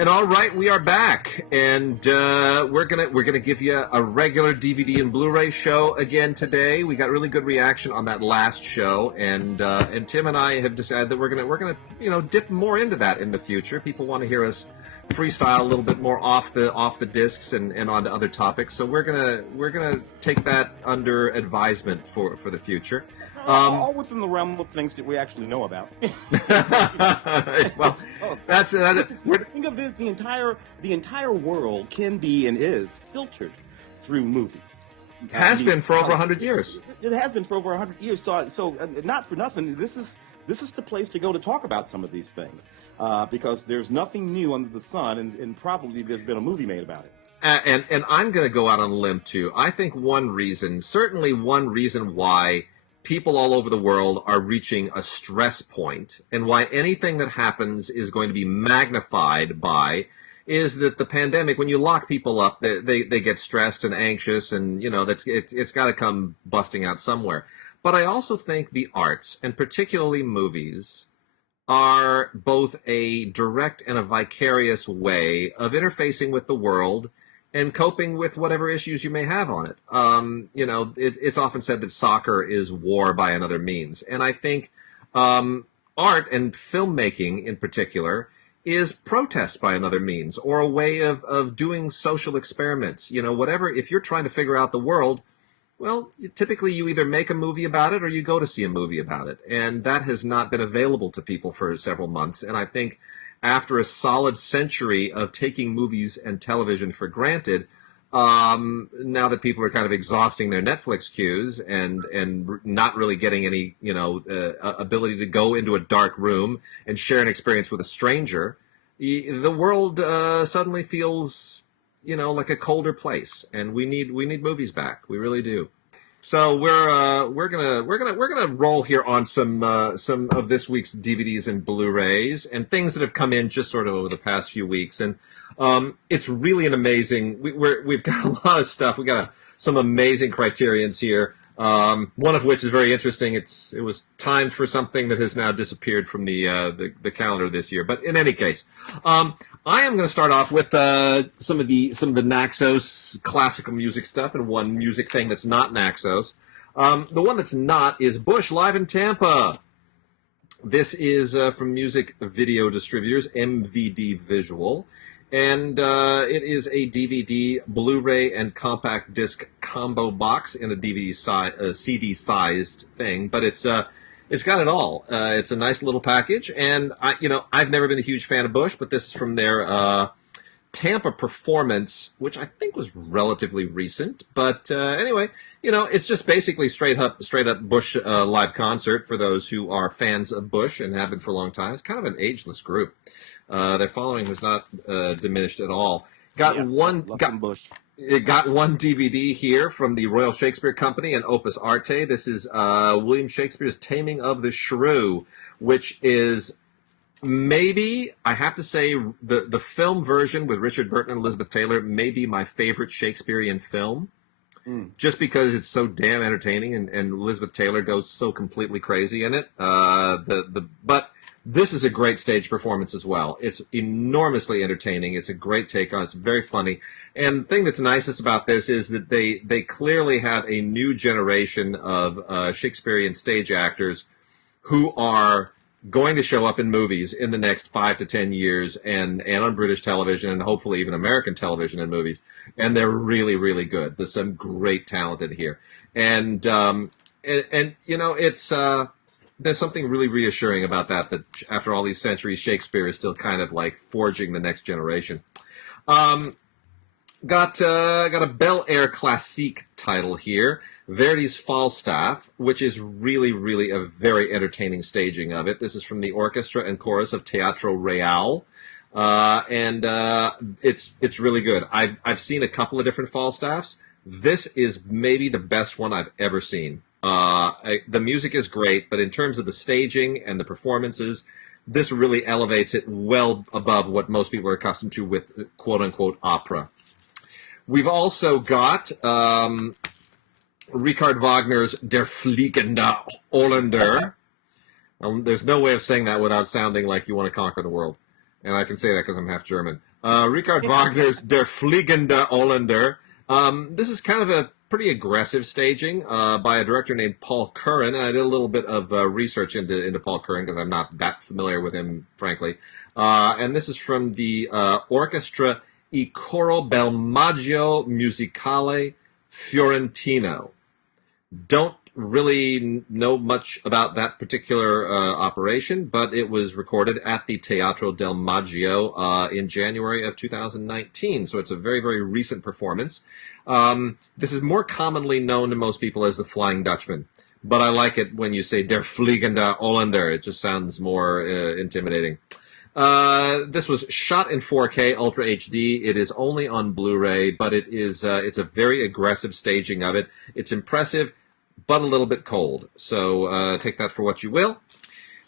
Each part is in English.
And all right, we are back, and we're gonna give you a regular DVD and Blu-ray show again today. We got really good reaction on that last show, and Tim and I have decided that we're gonna dip more into that in the future. People want to hear us freestyle a little bit more off the discs and onto other topics. So we're gonna take that under advisement for the future. All within the realm of things that we actually know about. Well, that's think of this: the entire world can be and is filtered through movies. Has been for over 100 years. It has been for over 100 years. So not for nothing, this is the place to go to talk about some of these things, because there's nothing new under the sun, and probably there's been a movie made about it. And I'm going to go out on a limb too. I think certainly one reason why people all over the world are reaching a stress point, and why anything that happens is going to be magnified by, is that the pandemic, when you lock people up, they get stressed and anxious, and it's got to come busting out somewhere. But I also think the arts, and particularly movies, are both a direct and a vicarious way of interfacing with the world and coping with whatever issues you may have on it. It's often said that soccer is war by another means. And I think art and filmmaking in particular is protest by another means, or a way of doing social experiments. Whatever, if you're trying to figure out the world, well, typically you either make a movie about it or you go to see a movie about it. And that has not been available to people for several months. And I think after a solid century of taking movies and television for granted, now that people are kind of exhausting their Netflix queues and not really getting any ability to go into a dark room and share an experience with a stranger, the world suddenly feels like a colder place, and we need movies back. We really do. So we're gonna roll here on some of this week's DVDs and Blu-rays and things that have come in just sort of over the past few weeks, and it's really an amazing. We've got a lot of stuff. We got some amazing Criterions here. One of which is very interesting. It was timed for something that has now disappeared from the calendar this year. But in any case, I am going to start off with some of the Naxos classical music stuff, and one music thing that's not Naxos. The one that's not is Bush Live in Tampa. This is from music video distributors MVD Visual. And it is a DVD, Blu-ray, and compact disc combo box in a DVD CD-sized thing, but it's got it all. It's a nice little package, and I've never been a huge fan of Bush, but this is from their Tampa performance, which I think was relatively recent. But anyway, it's just basically straight up Bush live concert for those who are fans of Bush and have been for a long time. It's kind of an ageless group. Their following has not diminished at all. Got one DVD here from the Royal Shakespeare Company and Opus Arte. This is William Shakespeare's Taming of the Shrew, which is maybe, I have to say, the film version with Richard Burton and Elizabeth Taylor may be my favorite Shakespearean film. Just because it's so damn entertaining, and Elizabeth Taylor goes so completely crazy in it. But this is a great stage performance as well. It's enormously entertaining. It's a great take on it. It's very funny. And the thing that's nicest about this is that they clearly have a new generation of Shakespearean stage actors who are going to show up in movies in the next 5 to 10 years, and on British television, and hopefully even American television and movies. And they're really, really good. There's some great talent in here. And it's... There's something really reassuring about that after all these centuries, Shakespeare is still kind of like forging the next generation. Got a Bel Air Classique title here, Verdi's Falstaff, which is really, really a very entertaining staging of it. This is from the orchestra and chorus of Teatro Real, and it's really good. I've seen a couple of different Falstaffs. This is maybe the best one I've ever seen. The music is great, but in terms of the staging and the performances, this really elevates it well above what most people are accustomed to with quote-unquote opera. We've also got Richard Wagner's Der Fliegende Holländer. There's no way of saying that without sounding like you want to conquer the world. and I can say that because I'm half German. Richard Wagner's Der Fliegende Holländer. This is kind of a pretty aggressive staging by a director named Paul Curran, and I did a little bit of research into Paul Curran because I'm not that familiar with him, frankly. And this is from the Orchestra I Coro Bel Maggio Musicale Fiorentino. Don't really know much about that particular operation, but it was recorded at the Teatro del Maggio in January of 2019, so it's a very, very recent performance. This is more commonly known to most people as the Flying Dutchman, but I like it when you say Der Fliegende Holländer. It just sounds more intimidating. This was shot in 4K Ultra HD. It is only on Blu-ray, but it's a very aggressive staging of it. It's impressive, but a little bit cold. So take that for what you will.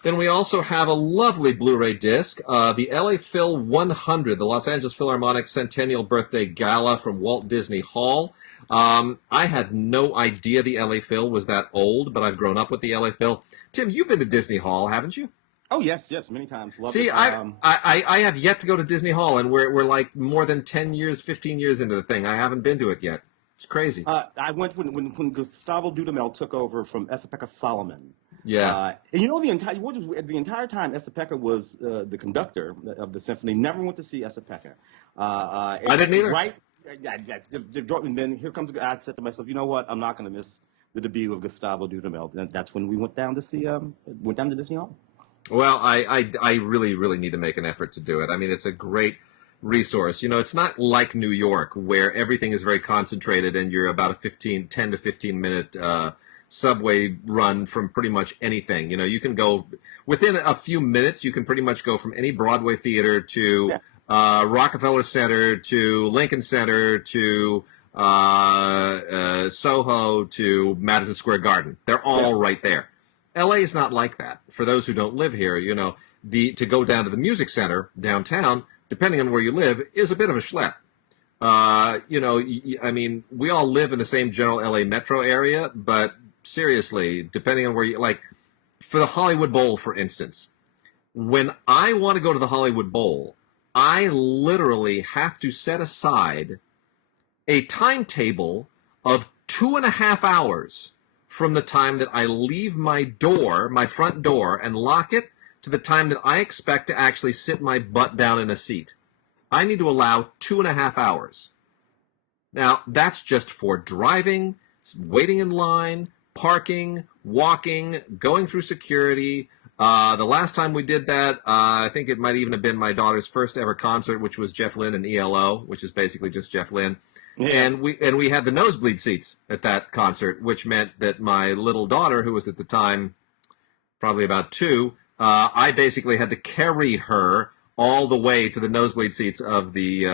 Then we also have a lovely Blu-ray disc, the LA Phil 100, the Los Angeles Philharmonic Centennial Birthday Gala from Walt Disney Hall. I had no idea the LA Phil was that old, but I've grown up with the LA Phil. Tim, you've been to Disney Hall, haven't you? Oh, yes, many times. Love See, it. I have yet to go to Disney Hall, and we're like more than 10 years, 15 years into the thing. I haven't been to it yet. It's crazy. I went when Gustavo Dudamel took over from Esa-Pekka Solomon. Yeah. And you know, the entire time Esa-Pekka was the conductor of the symphony, never went to see Esa-Pekka. I didn't either. Right? And then here comes, I said to myself, you know what? I'm not going to miss the debut of Gustavo Dudamel. And that's when we went down to Disney Hall. Well, I really, really need to make an effort to do it. I mean, it's a great resource. You know, it's not like New York where everything is very concentrated and you're about a 10 to 15 minute subway run from pretty much anything. You know, you can go within a few minutes. You can pretty much go from any Broadway theater to Rockefeller Center to Lincoln Center to Soho to Madison Square Garden. They're all right there. LA is not like that. For those who don't live here, you know, to go down to the Music Center downtown, depending on where you live, is a bit of a schlep. You know, I mean, we all live in the same general LA metro area, but seriously, depending on where you, like, for the Hollywood Bowl, for instance, when I want to go to the Hollywood Bowl, I literally have to set aside a timetable of 2.5 hours from the time that I leave my front door, and lock it to the time that I expect to actually sit my butt down in a seat. I need to allow 2.5 hours. Now, that's just for driving, waiting in line, parking, walking, going through security. The last time we did that, I think it might even have been my daughter's first ever concert, which was Jeff Lynne and ELO, which is basically just Jeff Lynne. Yeah. And we had the nosebleed seats at that concert, which meant that my little daughter, who was at the time probably about 2, I basically had to carry her all the way to the nosebleed seats of the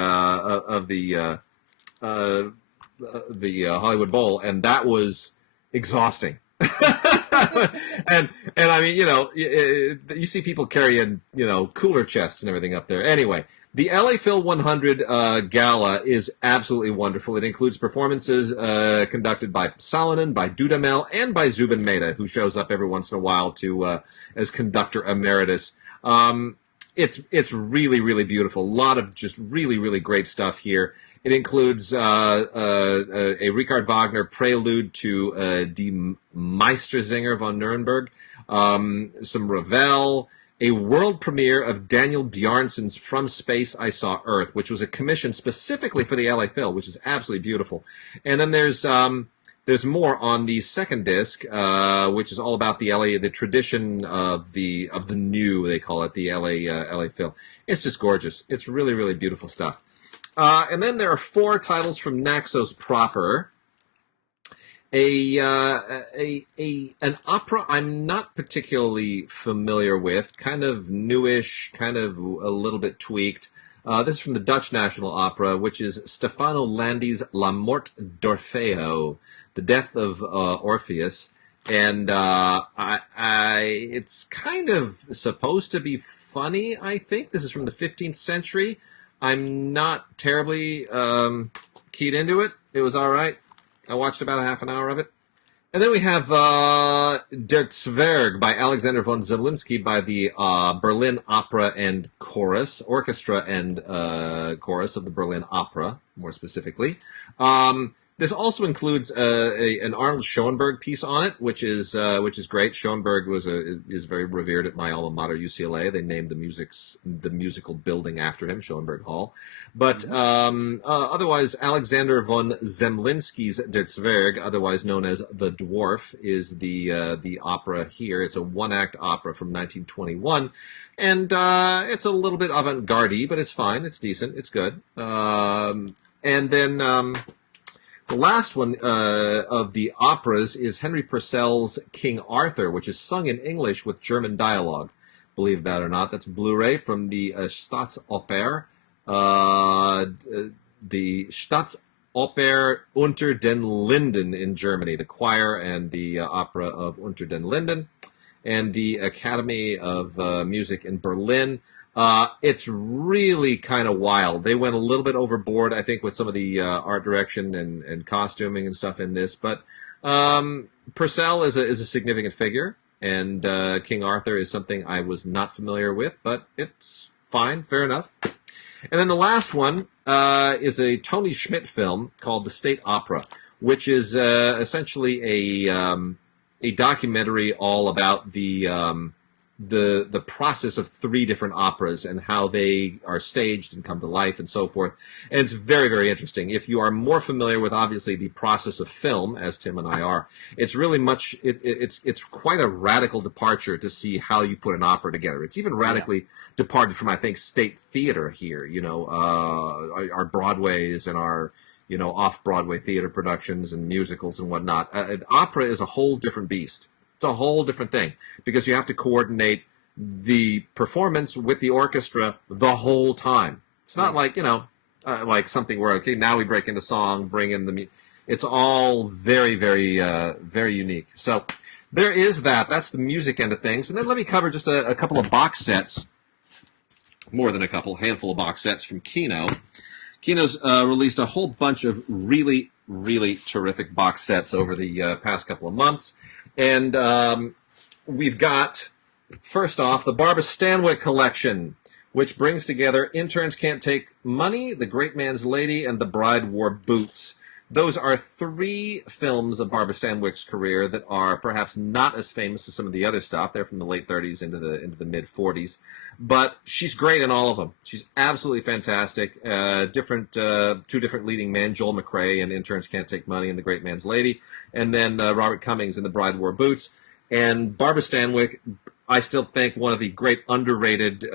Hollywood Bowl, and that was exhausting. and I mean, you know, you see people carrying, you know, cooler chests and everything up there. Anyway, the LA Phil 100 Gala is absolutely wonderful. It includes performances conducted by Salonen, by Dudamel, and by Zubin Mehta, who shows up every once in a while as conductor emeritus. It's really, really beautiful. A lot of just really, really great stuff here. It includes a Richard Wagner prelude to Die Meistersinger von Nuremberg, some Ravel, a world premiere of Daniel Bjarnsson's From Space I Saw Earth, which was a commission specifically for the LA Phil, which is absolutely beautiful. And then there's more on the second disc, which is all about the tradition of the new, they call it, the LA Phil. It's just gorgeous. It's really, really beautiful stuff. And then there are 4 titles from Naxos proper. An opera I'm not particularly familiar with, kind of newish, kind of a little bit tweaked. This is from the Dutch National Opera, which is Stefano Landi's La Morte d'Orfeo, The Death of Orpheus. And it's kind of supposed to be funny, I think. This is from the 15th century. I'm not terribly keyed into it. It was all right. I watched about a half an hour of it. And then we have Der Zwerg by Alexander von Zemlinsky by the Berlin Opera and Chorus, Orchestra and Chorus of the Berlin Opera, more specifically. This also includes an Arnold Schoenberg piece on it, which is great. Schoenberg is very revered at my alma mater, UCLA. They named the musical building after him, Schoenberg Hall. But otherwise, Alexander von Zemlinsky's Der Zwerg, otherwise known as The Dwarf, is the opera here. It's a one-act opera from 1921, and it's a little bit avant-garde, but it's fine. It's decent. It's good. And then. The last one of the operas is Henry Purcell's King Arthur, which is sung in English with German dialogue. Believe that or not, that's Blu-ray from the Staatsoper, the Staatsoper Unter den Linden in Germany, the choir and the opera of Unter den Linden, and the Academy of Music in Berlin. It's really kind of wild. They went a little bit overboard, I think, with some of the art direction and costuming and stuff in this. But Purcell is a significant figure, and King Arthur is something I was not familiar with, but it's fine, fair enough. And then the last one is a Tony Schmidt film called The State Opera, which is essentially a documentary all about the process of three different operas and how they are staged and come to life and so forth. And it's very, very interesting. If you are more familiar with, obviously, the process of film, as Tim and I are, it's really it's quite a radical departure to see how you put an opera together. It's even radically departed from, I think, state theater here, our Broadways and our, off-Broadway theater productions and musicals and whatnot. Opera is a whole different beast. It's a whole different thing because you have to coordinate the performance with the orchestra the whole time. It's not like, like something where, okay, now we break into song, bring in the it's all very, very, very unique. So there is that. That's the music end of things. And then let me cover just a couple of box sets, more than a couple, handful of box sets from Kino. Kino's released a whole bunch of really, really terrific box sets over the past couple of months. And we've got, first off, the Barbara Stanwyck collection, which brings together Interns Can't Take Money, The Great Man's Lady, and The Bride Wore Boots. Those are three films of Barbara Stanwyck's career that are perhaps not as famous as some of the other stuff. They're from the late 30s into the mid 40s. But she's great in all of them. She's absolutely fantastic. Two different leading men, Joel McCrea in Interns Can't Take Money and The Great Man's Lady, and then Robert Cummings in The Bride Wore Boots. And Barbara Stanwyck, I still think one of the great underrated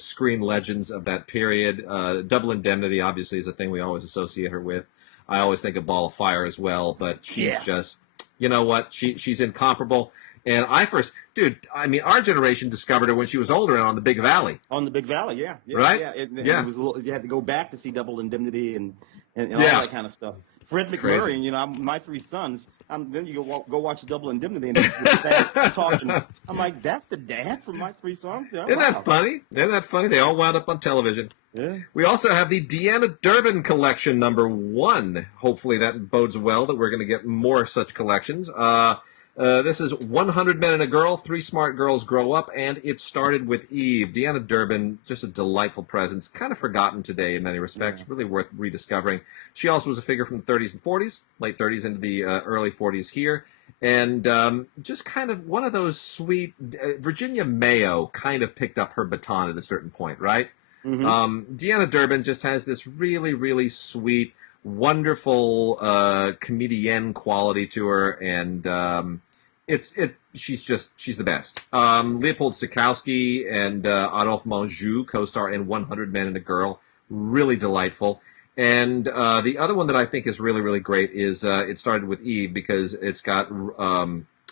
screen legends of that period. Double Indemnity, obviously, is a thing we always associate her with. I always think of Ball of Fire as well, but she's just, you know what? She's incomparable. And our generation discovered her when she was older and on the Big Valley. On the Big Valley, yeah. Right? Yeah. It was you had to go back to see Double Indemnity and all that kind of stuff. Fred McMurray, My Three Sons. Then you go watch Double Indemnity, and the dad's talking. I'm like, that's the dad from My Three Sons? Yeah, Isn't that funny? Isn't that funny? They all wound up on television. Yeah. We also have the Deanna Durbin collection #1. Hopefully that bodes well that we're going to get more such collections. This is 100 Men and a Girl, 3 Smart Girls Grow Up, and It Started with Eve. Deanna Durbin, just a delightful presence, kind of forgotten today in many respects, really worth rediscovering. She also was a figure from the 30s and 40s, late 30s into the early 40s here, and just kind of one of those sweet, Virginia Mayo kind of picked up her baton at a certain point, right? Mm-hmm. Deanna Durbin just has this really, really sweet, wonderful comedienne quality to her, and she's the best. Leopold Stokowski and Adolphe Menjou co-star in 100 Men and a Girl. Really delightful. And the other one that I think is really, really great is It Started with Eve, because it's got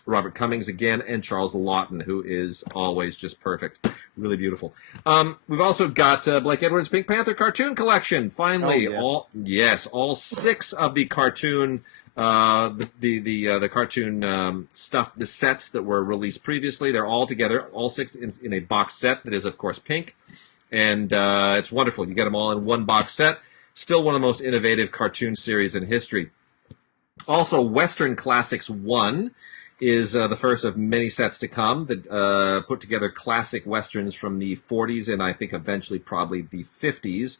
Robert Cummings again and Charles Laughton, who is always just perfect. Really beautiful. We've also got Blake Edwards' Pink Panther cartoon collection. Finally, all 6 of the cartoon the cartoon stuff, the sets that were released previously. They're all together, all 6 in a box set that is, of course, pink. And it's wonderful. You get them all in one box set. Still one of the most innovative cartoon series in history. Also, Western Classics 1 is the first of many sets to come that put together classic Westerns from the 40s and I think eventually probably the 50s.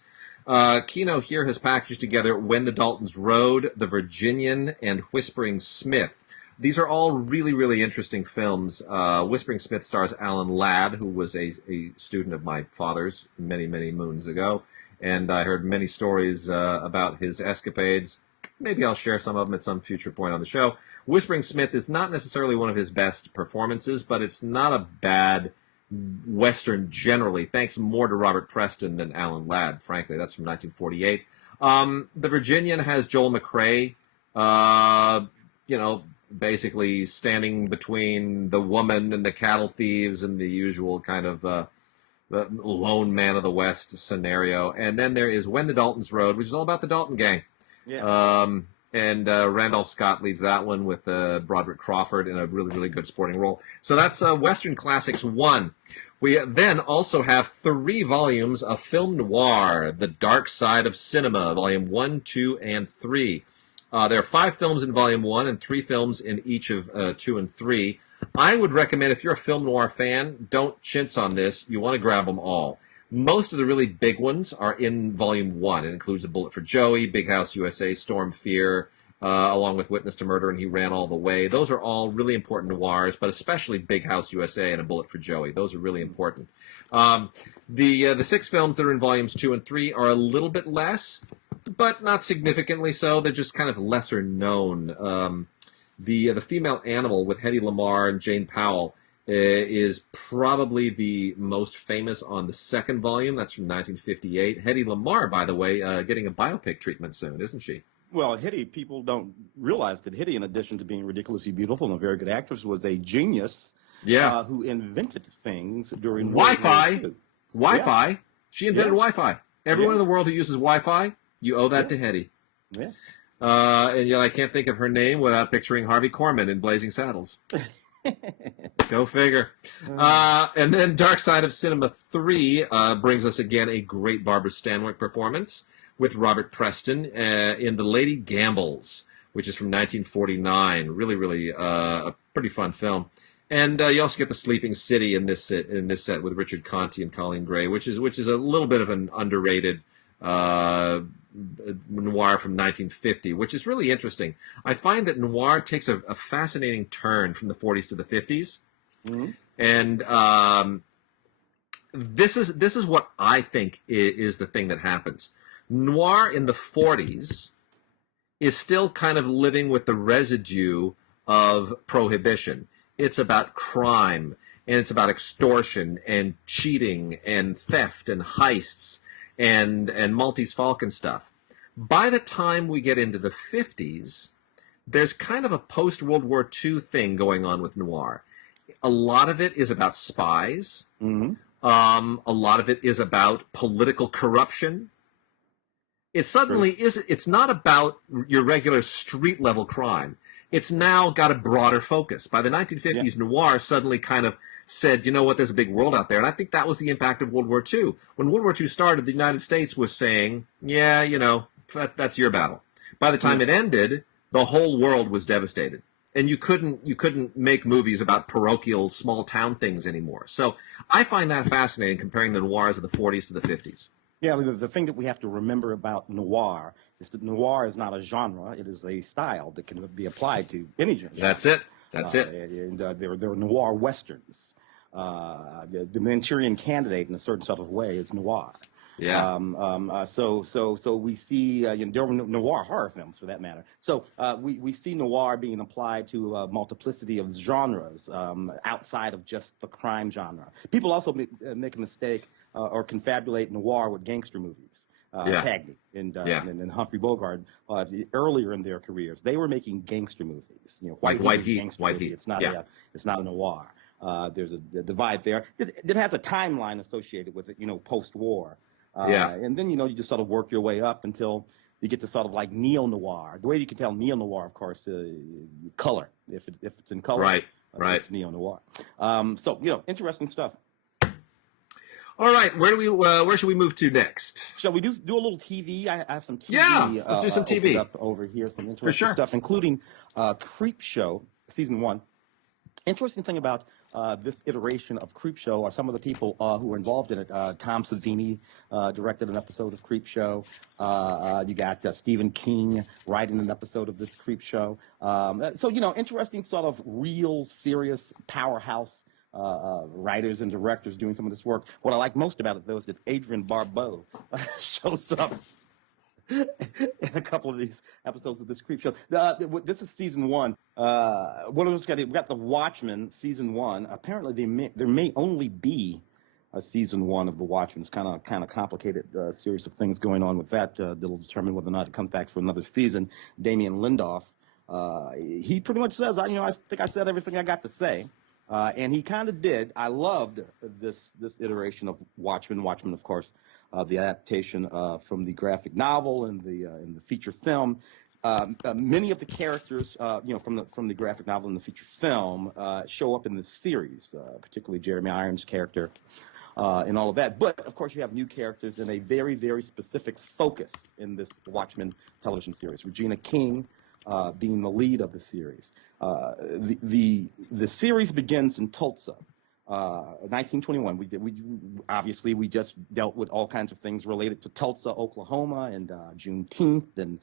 Kino here has packaged together When the Daltons Rode, The Virginian, and Whispering Smith. These are all really, really interesting films. Whispering Smith stars Alan Ladd, who was a student of my father's many, many moons ago. And I heard many stories about his escapades. Maybe I'll share some of them at some future point on the show. Whispering Smith is not necessarily one of his best performances, but it's not a bad Western generally, thanks more to Robert Preston than Alan Ladd, frankly. That's from 1948. The Virginian has Joel McCrea, basically standing between the woman and the cattle thieves and the usual kind of the lone man of the West scenario. And then there is When the Daltons Rode, which is all about the Dalton gang. Yeah. And Randolph Scott leads that one with Broderick Crawford in a really, really good supporting role. So that's Western Classics 1. We then also have 3 volumes of film noir, The Dark Side of Cinema, Volume 1, 2, and 3. There are 5 films in Volume 1 and 3 films in each of 2 and 3. I would recommend, if you're a film noir fan, don't chintz on this. You want to grab them all. Most of the really big ones are in Volume 1. It includes A Bullet for Joey, Big House USA, Storm Fear, along with Witness to Murder and He Ran All the Way. Those are all really important noirs, but especially Big House USA and A Bullet for Joey. Those are really important. The 6 films that are in Volumes 2 and 3 are a little bit less, but not significantly so. They're just kind of lesser known. The Female Animal with Hedy Lamarr and Jane Powell is probably the most famous on the 2nd volume. That's from 1958. Hedy Lamarr, by the way, getting a biopic treatment soon, isn't she? Well, Hedy, people don't realize that Hedy, in addition to being ridiculously beautiful and a very good actress, was a genius who invented things during Wi-Fi. Wi-Fi. Yeah. She invented Wi-Fi. Everyone in the world who uses Wi-Fi, you owe that to Hedy. Yeah. And yet I can't think of her name without picturing Harvey Korman in Blazing Saddles. Go figure. And then Dark Side of Cinema 3 brings us again a great Barbara Stanwyck performance with Robert Preston in The Lady Gambles, which is from 1949. Really, really a pretty fun film. And you also get The Sleeping City in this set with Richard Conte and Colleen Gray, which is a little bit of an underrated noir from 1950, which is really interesting. I find that noir takes a fascinating turn from the 40s to the 50s. Mm-hmm. And this is what I think is the thing that happens. Noir in the 40s is still kind of living with the residue of prohibition. It's about crime, and it's about extortion and cheating and theft and heists and Maltese Falcon stuff. By the time we get into the 50s, there's kind of a post-World War II thing going on with noir. A lot of it is about spies. Mm-hmm. A lot of it is about political corruption. It suddenly it's not about your regular street-level crime. It's now got a broader focus. By the 1950s, noir suddenly kind of said, you know what, there's a big world out there. And I think that was the impact of World War II. When World War II started, the United States was saying, yeah, you know, that's your battle. By the time it ended, the whole world was devastated. And you couldn't make movies about parochial, small-town things anymore. So I find that fascinating, comparing the noirs of the 40s to the 50s. Yeah, the thing that we have to remember about noir is that noir is not a genre. It is a style that can be applied to any genre. That's it. That's it. And there are noir westerns. The Manchurian Candidate, in a certain sort of way, is noir. Yeah. So we see there are noir horror films, for that matter. So we see noir being applied to a multiplicity of genres outside of just the crime genre. People also make a mistake or confabulate noir with gangster movies. Cagney and Humphrey Bogart earlier in their careers, they were making gangster movies. You know, White Heat. It's not a noir. There's a divide there. It has a timeline associated with it. You know, post-war. And then you just sort of work your way up until you get to sort of like neo-noir. The way you can tell neo-noir, of course, color. If it's in color, right. It's neo-noir. So interesting stuff. All right, where should we move to next? Shall we do a little TV? I have some TV. Yeah, let's do some TV up over here. Some interesting stuff, including Creepshow season 1. Interesting thing about this iteration of Creepshow are some of the people who were involved in it. Tom Savini directed an episode of Creepshow. You got Stephen King writing an episode of this Creepshow. So, interesting sort of real, serious powerhouse writers and directors doing some of this work. What I like most about it, though, is that Adrian Barbeau shows up in a couple of these episodes of this Creepshow. This is season 1. What else got? We got The Watchmen, season 1. Apparently, there may only be a season 1 of The Watchmen. It's kind of complicated series of things going on with that. That'll determine whether or not it comes back for another season. Damien Lindelof, he pretty much says, I think I said everything I got to say. And he kind of did. I loved this iteration of Watchmen. Watchmen, of course, the adaptation from the graphic novel and the feature film. Many of the characters, from the graphic novel and the feature film, show up in this series, particularly Jeremy Irons' character and all of that. But of course, you have new characters and a very, very specific focus in this Watchmen television series. Regina King being the lead of the series. The series begins in Tulsa, 1921. We just dealt with all kinds of things related to Tulsa, Oklahoma, and Juneteenth and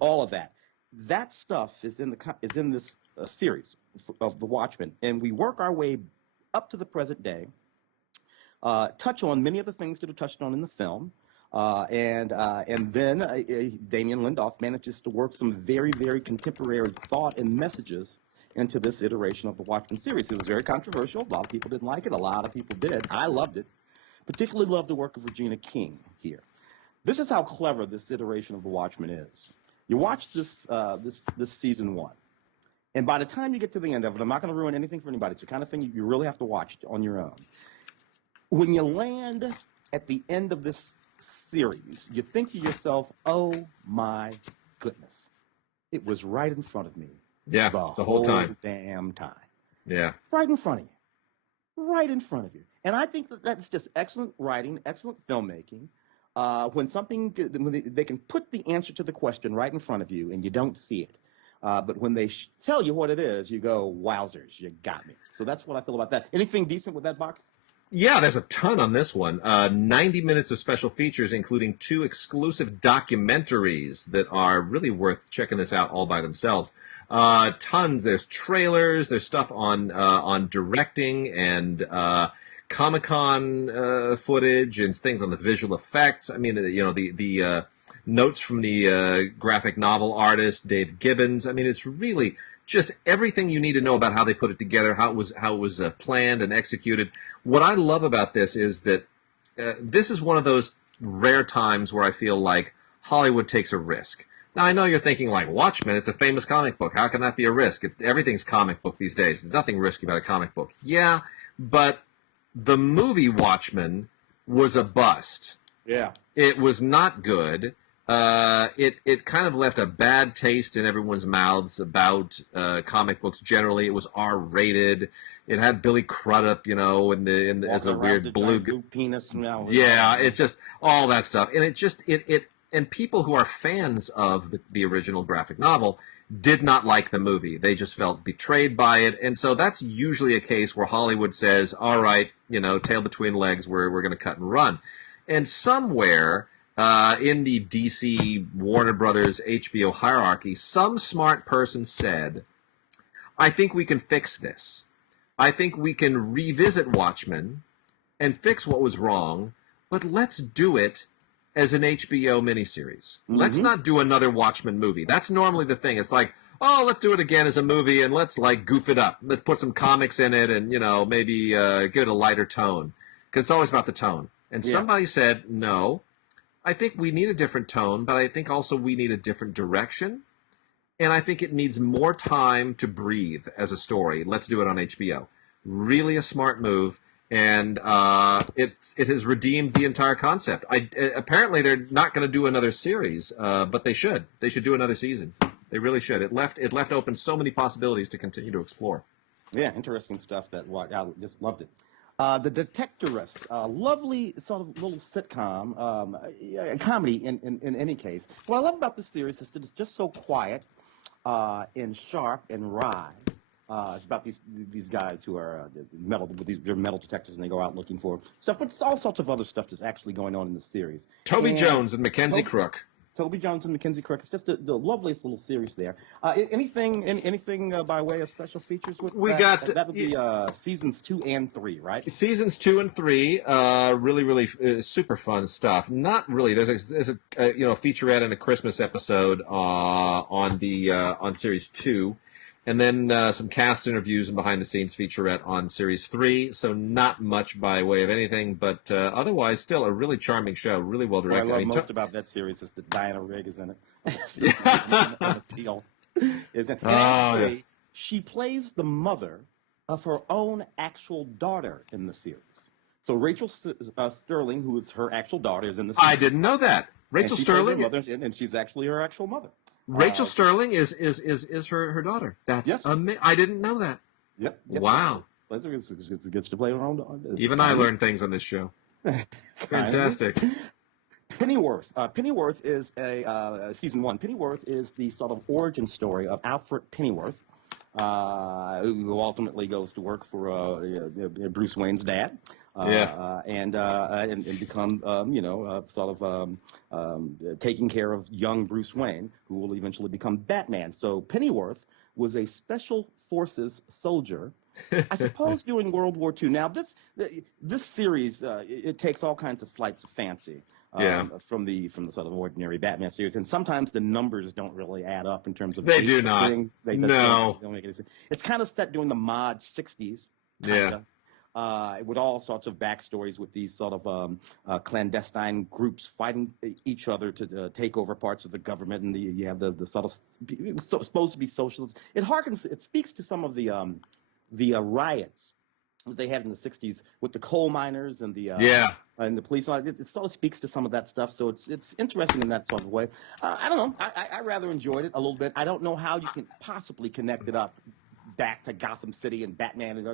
all of that. That stuff is in this series of The Watchmen, and we work our way up to the present day. Touch on many of the things that are touched on in the film. And then Damien Lindelof manages to work some very, very contemporary thought and messages into this iteration of the Watchmen series. It was very controversial. A lot of people didn't like it. A lot of people did. I loved it. Particularly loved the work of Regina King here. This is how clever this iteration of the Watchmen is. You watch this season 1, and by the time you get to the end of it, I'm not going to ruin anything for anybody. It's the kind of thing you really have to watch on your own. When you land at the end of this series, you think to yourself, oh my goodness, it was right in front of me. Yeah, the whole time. Damn time. Yeah. Right in front of you. Right in front of you. And I think that's just excellent writing, excellent filmmaking. When they can put the answer to the question right in front of you and you don't see it. But when they tell you what it is, you go, wowzers, you got me. So that's what I feel about that. Anything decent with that box? Yeah, there's a ton on this one. 90 minutes of special features, including 2 exclusive documentaries that are really worth checking this out all by themselves. Tons. There's trailers. There's stuff on directing and Comic-Con footage and things on the visual effects. I mean, the notes from the graphic novel artist Dave Gibbons. I mean, it's really just everything you need to know about how they put it together, how it was planned and executed. What I love about this is that this is one of those rare times where I feel like Hollywood takes a risk. Now, I know you're thinking, like, Watchmen, it's a famous comic book. How can that be a risk? Everything's comic book these days. There's nothing risky about a comic book. Yeah, but the movie Watchmen was a bust. Yeah. It was not good. It kind of left a bad taste in everyone's mouths about comic books generally. It was R-rated. It had Billy Crudup, as a weird blue penis. Yeah, it's just all that stuff, and and people who are fans of the original graphic novel did not like the movie. They just felt betrayed by it, and so that's usually a case where Hollywood says, "All right, tail between legs, we're going to cut and run," and somewhere. In the DC Warner Brothers HBO hierarchy, some smart person said, I think we can fix this. I think we can revisit Watchmen and fix what was wrong, but let's do it as an HBO miniseries. Mm-hmm. Let's not do another Watchmen movie. That's normally the thing. It's like, oh, let's do it again as a movie and let's goof it up. Let's put some comics in it and, maybe give it a lighter tone. Because it's always about the tone. And somebody said, no. I think we need a different tone, but I think also we need a different direction. And I think it needs more time to breathe as a story. Let's do it on HBO. Really a smart move. And it has redeemed the entire concept. Apparently, they're not going to do another series, but they should. They should do another season. They really should. It left open so many possibilities to continue to explore. Yeah, interesting stuff. I just loved it. The Detectorists, lovely sort of little sitcom, comedy in any case. What I love about this series is that it's just so quiet, and sharp and wry. It's about these guys who are they're metal detectors, and they go out looking for stuff. But it's all sorts of other stuff that's actually going on in the series. Toby Jones and Mackenzie Crook. Toby Jones and Mackenzie Crook. It's just the loveliest little series there. Anything by way of special features with that? That would be seasons 2 and 3, right? Seasons 2 and 3, really super fun stuff. Not really. There's a featurette and a Christmas episode on series 2. And then some cast interviews and behind-the-scenes featurette on Series 3, so not much by way of anything, but otherwise still a really charming show, really well-directed. What I love most about that series is that Diana Rigg is in it. Yes. She plays the mother of her own actual daughter in the series. So Rachel Sterling, who is her actual daughter, is in the series. I didn't know that. Rachel Sterling? And she's actually her actual mother. Rachel Sterling is her daughter. That's amazing. I didn't know that. Yep. Wow. It gets to play her own daughter. Even I learn things on this show. Fantastic. Pennyworth. Pennyworth is season 1. Pennyworth is the sort of origin story of Alfred Pennyworth, who ultimately goes to work for Bruce Wayne's dad. And become, taking care of young Bruce Wayne, who will eventually become Batman. So Pennyworth was a special forces soldier, I suppose, during World War II. Now, this series, it takes all kinds of flights of fancy. From the sort of ordinary Batman series, and sometimes the numbers don't really add up in terms of they do not. Things. They no, don't make any sense. It's kind of set during the mod 60s. With all sorts of backstories with these sort of clandestine groups fighting each other to take over parts of the government, and you have the sort of supposed to be socialists. It speaks to some of the riots that they had in the 60s with the coal miners and the and the police. It sort of speaks to some of that stuff, so it's interesting in that sort of way. I don't know. I rather enjoyed it a little bit. I don't know how you can possibly connect it up back to Gotham City and Batman. And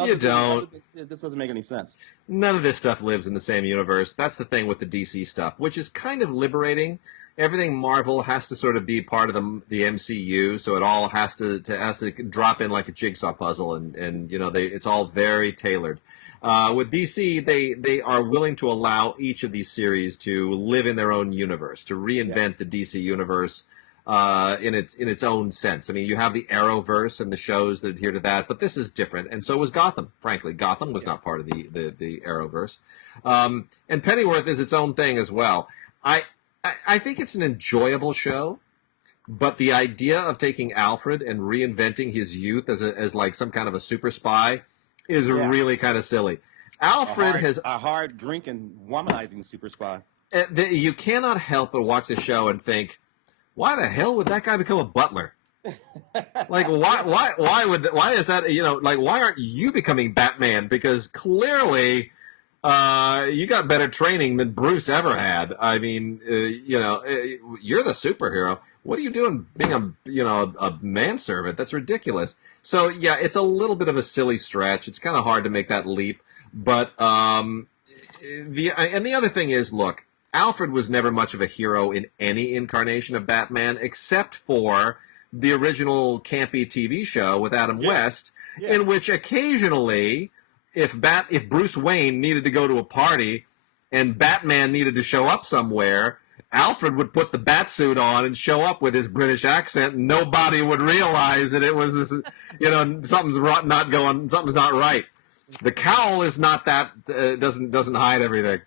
you don't. This doesn't make any sense. None of this stuff lives in the same universe. That's the thing with the DC stuff, which is kind of liberating. Everything Marvel has to sort of be part of the MCU, so it all has to drop in like a jigsaw puzzle, and it's all very tailored. With DC, they are willing to allow each of these series to live in their own universe, to reinvent the DC universe in its own sense. I mean, you have the Arrowverse and the shows that adhere to that, but this is different, and so was Gotham. Frankly, Gotham was not part of the Arrowverse, and Pennyworth is its own thing as well. I think it's an enjoyable show, but the idea of taking Alfred and reinventing his youth as like some kind of a super spy is really kind of silly. Alfred has a hard drinking, womanizing super spy. You cannot help but watch the show and think, why the hell would that guy become a butler? Like, why is that? Why aren't you becoming Batman? Because clearly, you got better training than Bruce ever had. I mean, you're the superhero. What are you doing being a manservant? That's ridiculous. So yeah, it's a little bit of a silly stretch. It's kind of hard to make that leap. But the other thing is, look, Alfred was never much of a hero in any incarnation of Batman, except for the original campy TV show with Adam West, in which occasionally, if Bruce Wayne needed to go to a party and Batman needed to show up somewhere, Alfred would put the bat suit on and show up with his British accent, and nobody would realize that it was something's not right. The cowl is not that doesn't hide everything.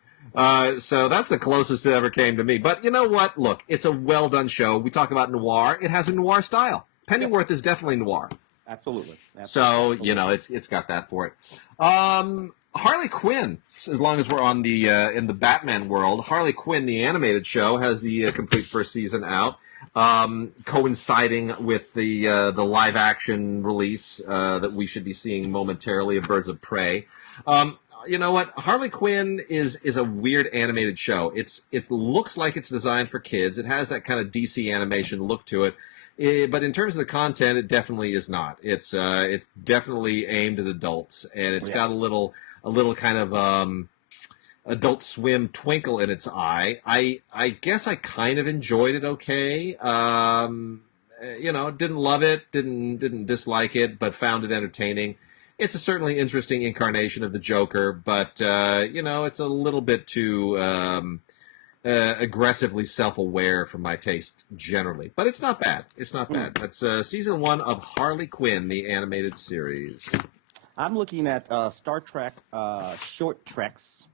So that's the closest it ever came to me. But you know what? Look, it's a well done show. We talk about noir. It has a noir style. Pennyworth is definitely noir. Absolutely. So it's got that for it. Harley Quinn, as long as we're on the in the Batman world, Harley Quinn, the animated show, has the complete first season out, coinciding with the live action release that we should be seeing momentarily of Birds of Prey. You know what? Harley Quinn is a weird animated show. It looks like it's designed for kids. It has that kind of DC animation look to it. But in terms of the content, it definitely is not. It's definitely aimed at adults, and it's got a little kind of Adult Swim twinkle in its eye. I guess I kind of enjoyed it. Okay, didn't love it, didn't dislike it, but found it entertaining. It's a certainly interesting incarnation of the Joker, but it's a little bit too aggressively self-aware for my taste generally. But it's not bad. It's not bad. That's season 1 of Harley Quinn, the animated series. I'm looking at Star Trek Short Treks,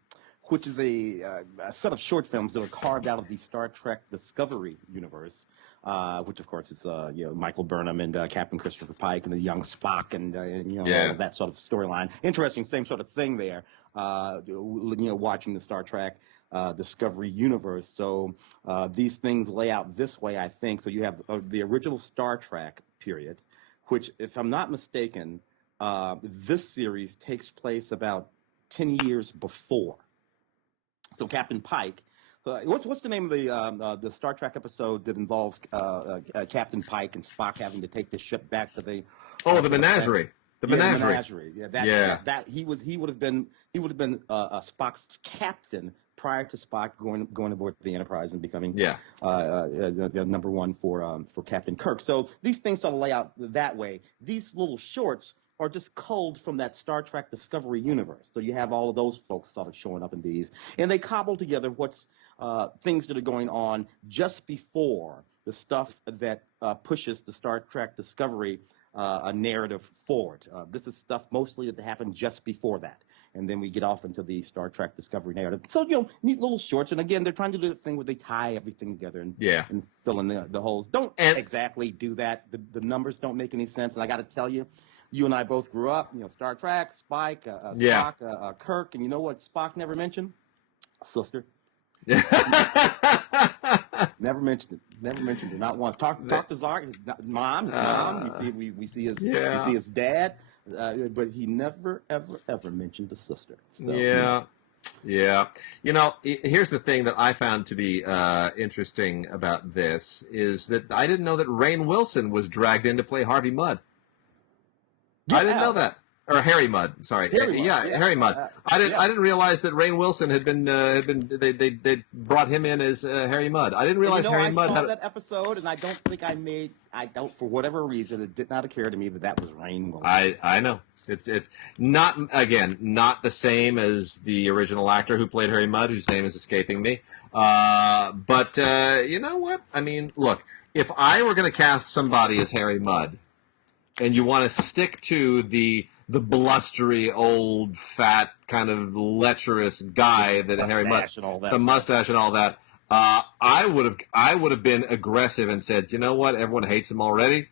which is a set of short films that are carved out of the Star Trek Discovery universe, which of course is Michael Burnham and Captain Christopher Pike and the young Spock and all of that sort of storyline. Interesting, same sort of thing there. Watching the Star Trek Discovery universe. So these things lay out this way, I think. So you have the original Star Trek period, which, if I'm not mistaken, this series takes place about 10 years before. So Captain Pike, what's the name of the Star Trek episode that involves Captain Pike and Spock having to take the ship back to the the menagerie. The menagerie. Yeah, that he would have been Spock's captain prior to Spock going aboard the Enterprise and becoming the number one for Captain Kirk. So these things sort of lay out that way. These little shorts are just culled from that Star Trek Discovery universe. So you have all of those folks sort of showing up in these, and they cobble together what's things that are going on just before the stuff that pushes the Star Trek Discovery a narrative forward. This is stuff mostly that happened just before that. And then we get off into the Star Trek Discovery narrative. So, neat little shorts. And again, they're trying to do the thing where they tie everything together and fill in the holes. Don't exactly do that. The numbers don't make any sense. And I got to tell you, you and I both grew up, Star Trek, Spike, Spock, Kirk. And you know what Spock never mentioned? Sister. Never mentioned it. Not once. Talk to Zark. Mom. We see his dad. But he never, ever mentioned a sister. So, yeah. Here's the thing that I found to be interesting about this is that I didn't know that Rainn Wilson was dragged in to play Harvey Mudd. I didn't know that. Or Harry Mudd, sorry. Harry Mudd. I didn't realize that Rainn Wilson had been they brought him in as Harry Mudd. I didn't realize Harry Mudd I saw that episode, and I don't think for whatever reason, it did not occur to me that was Rainn Wilson. I know. It's not the same as the original actor who played Harry Mudd, whose name is escaping me. But you know what? I mean, look, if I were going to cast somebody as Harry Mudd, and you want to stick to the blustery, old, fat, kind of lecherous guy that Harry Mudd, the mustache and all that, I would have been aggressive and said, you know what? Everyone hates him already.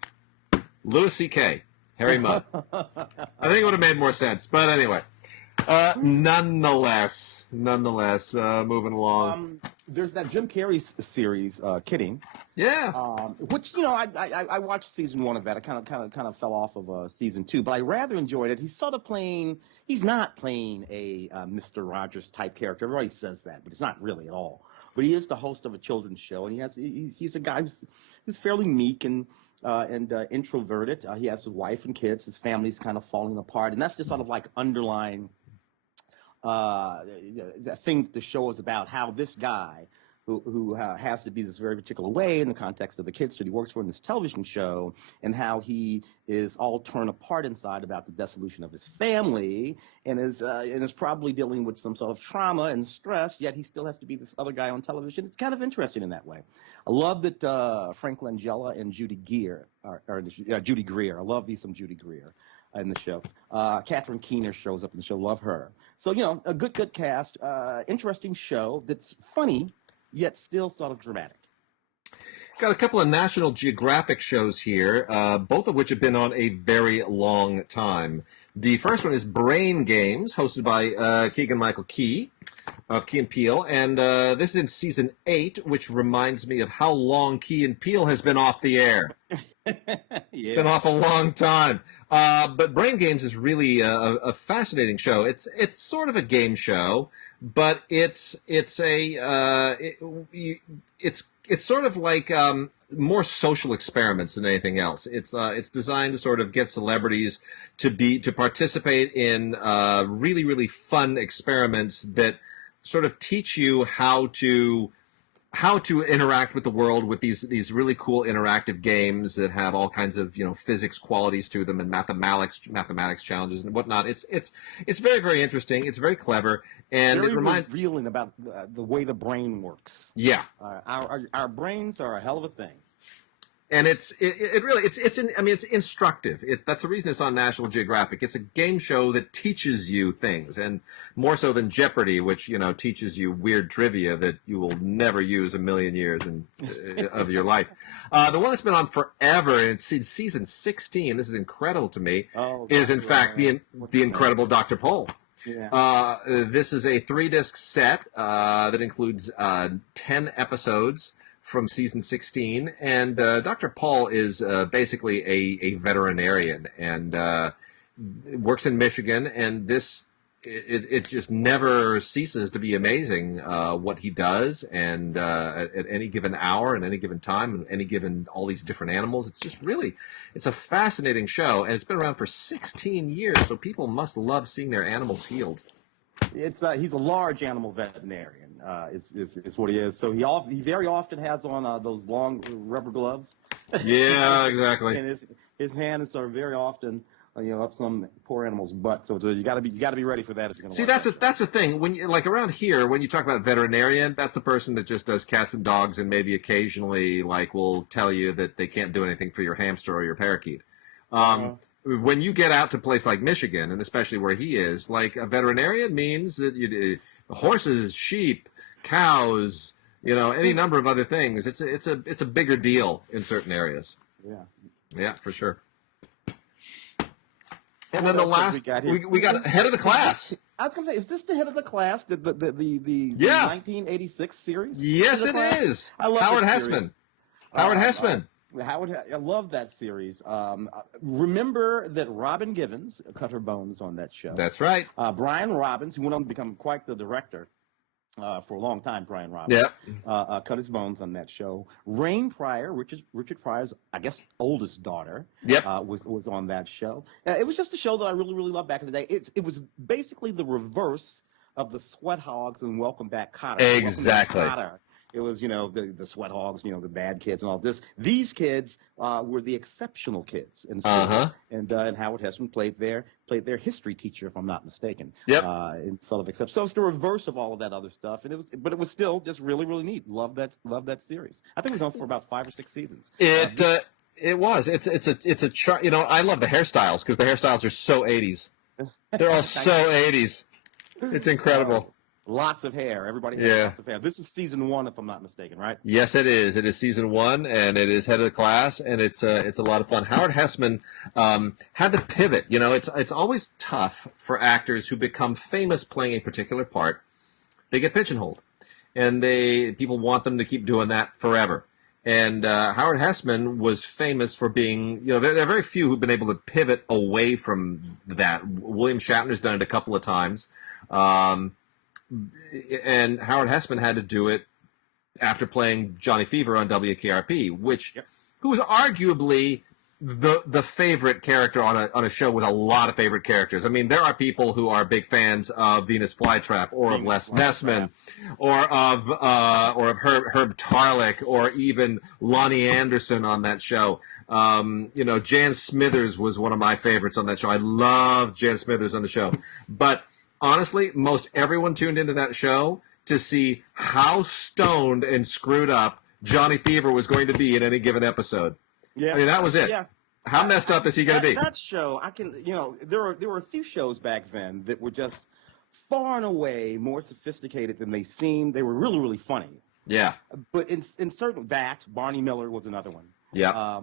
Louis C.K., Harry Mudd. I think it would have made more sense. But anyway, nonetheless, moving along. There's that Jim Carrey series, Kidding. Yeah. Which I watched season 1 of that. I kind of fell off of season 2, but I rather enjoyed it. He's not playing a Mr. Rogers type character. Everybody says that, but it's not really at all. But he is the host of a children's show, and he's a guy who's fairly meek and introverted. He has his wife and kids. His family's kind of falling apart, and that's just sort of like underlying the thing the show is about, how this guy who has to be this very particular way in the context of the kids that he works for in this television show, and how he is all torn apart inside about the dissolution of his family, and is probably dealing with some sort of trauma and stress, yet he still has to be this other guy on television. It's kind of interesting in that way. I love that Frank Langella and Judy Greer. I love me some Judy Greer in the show. Catherine Keener shows up in the show. Love her. So, a good cast. Interesting show that's funny, yet still sort of dramatic. Got a couple of National Geographic shows here, both of which have been on a very long time. The first one is Brain Games, hosted by Keegan-Michael Key of Key and Peele, and this is in season 8, which reminds me of how long Key and Peele has been off the air. It's been off a long time. But Brain Games is really a fascinating show. It's sort of a game show, but it's sort of like more social experiments than anything else. It's designed to sort of get celebrities to participate in really, really fun experiments that sort of teach you how to interact with the world with these really cool interactive games that have all kinds of physics qualities to them and mathematics challenges and whatnot. It's very, very interesting. It's very clever, and very it reminds revealing about the way the brain works. Yeah, our brains are a hell of a thing. And it's instructive. That's the reason it's on National Geographic. It's a game show that teaches you things, and more so than Jeopardy, which teaches you weird trivia that you will never use a million years of your life. The one that's been on forever, and it's in season 16. This is incredible to me. Is in fact the incredible Dr. Pol. Yeah. This is a 3-disc set that includes 10 episodes from season 16, and Dr. Pol is basically a veterinarian and works in Michigan, and it just never ceases to be amazing what he does, and at any given hour and any given time and any given all these different animals. It's a fascinating show, and it's been around for 16 years, so people must love seeing their animals healed. He's a large animal veterinarian. Is what he is. So he very often has on those long rubber gloves. Yeah, exactly. And his hands are very often up some poor animal's butt. So you got to be ready for that if you're going to. See, that's a thing. When around here, when you talk about veterinarian, that's the person that just does cats and dogs and maybe occasionally will tell you that they can't do anything for your hamster or your parakeet. When you get out to a place like Michigan, and especially where he is, a veterinarian means that horses, sheep, cows, any number of other things. It's a bigger deal in certain areas. Yeah, for sure. And then the last we got head of the class. I was going to say, is this the head of the class? The 1986 series? Yes, it is. I love Howard Hessman. Howard Hessman. I love that series. Remember that Robin Givens cut her bones on that show. That's right. Brian Robbins, who went on to become quite the director for a long time, Brian Robbins, cut his bones on that show. Rain Pryor, Richard Pryor's, I guess, oldest daughter, was on that show. It was just a show that I really, really loved back in the day. It was basically the reverse of the Sweat Hogs and Welcome Back, Kotter. Exactly. Welcome Back, Kotter. It was, the sweat hogs, the bad kids and all this. These kids were the exceptional kids in school. And Howard Hessman played their history teacher, if I'm not mistaken. In sort of except. So it's the reverse of all of that other stuff. And it was still just really, really neat. Love that series. I think it was on for about 5 or 6 seasons. It was. It's a chart. I love the hairstyles because the hairstyles are so 80s. They're all so 80s. It's incredible. Lots of hair. Everybody has lots of hair. This is season 1, if I'm not mistaken, right? Yes, it is. It is season 1, and it is head of the class, and it's a lot of fun. Howard Hessman had to pivot. It's always tough for actors who become famous playing a particular part. They get pigeonholed, and people want them to keep doing that forever. And Howard Hessman was famous for being, there are very few who've been able to pivot away from that. William Shatner's done it a couple of times. And Howard Hessman had to do it after playing Johnny Fever on WKRP, who was arguably the favorite character on a show with a lot of favorite characters. I mean, there are people who are big fans of Venus Flytrap or of Les Nessman or of Herb Tarlick or even Lonnie Anderson on that show. Jan Smithers was one of my favorites on that show. I loved Jan Smithers on the show. But honestly, most everyone tuned into that show to see how stoned and screwed up Johnny Fever was going to be in any given episode. Yeah, I mean, that was it. Yeah. How messed up is he going to be? That show, there were a few shows back then that were just far and away more sophisticated than they seemed. They were really, really funny. Yeah. But in certain, Barney Miller was another one. Yeah.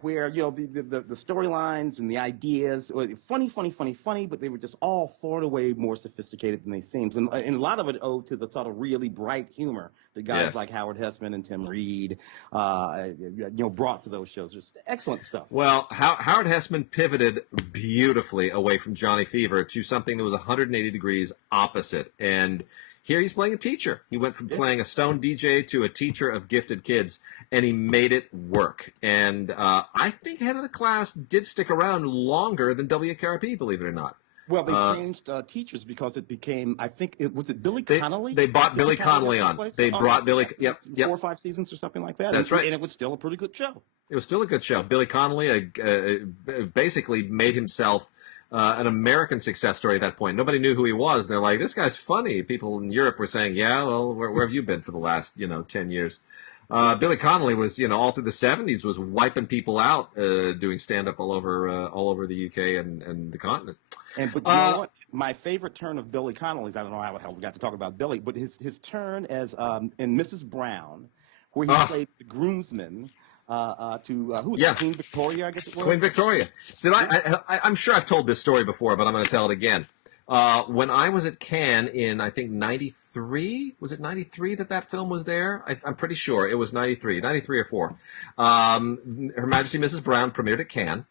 Where the storylines and the ideas were funny, but they were just all far and away more sophisticated than they seemed, and a lot of it owed to the sort of really bright humor that guys like Howard Hessman and Tim Reed, brought to those shows. Just excellent stuff. Well, Howard Hessman pivoted beautifully away from Johnny Fever to something that was 180 degrees opposite, and Here he's playing a teacher. He went from playing a stone DJ to a teacher of gifted kids, and he made it work. And I think Head of the Class did stick around longer than WKRP, believe it or not. Well, they changed teachers because it became, I think, was it Billy Connolly? They bought Billy Connolly on. They brought Billy, yep. 4 or 5 seasons or something like that. That's right. And it was still a pretty good show. It was still a good show. Billy Connolly basically made himself an American success story at that point. Nobody knew who he was. And they're like, this guy's funny. People in Europe were saying, yeah, well, where have you been for the last, 10 years? Billy Connolly was, all through the 70s was wiping people out, doing stand-up all over the UK and the continent. But you know what? My favorite turn of Billy Connolly's, I don't know how the hell we got to talk about Billy, but his turn as in Mrs. Brown, where he played the groomsman, who was it? Queen Victoria, I guess it was? Queen Victoria. I'm sure I've told this story before, but I'm going to tell it again. When I was at Cannes in, I think, 93, was it 93 that film was there? I'm pretty sure it was 93 or 4. Her Majesty Mrs. Brown premiered at Cannes,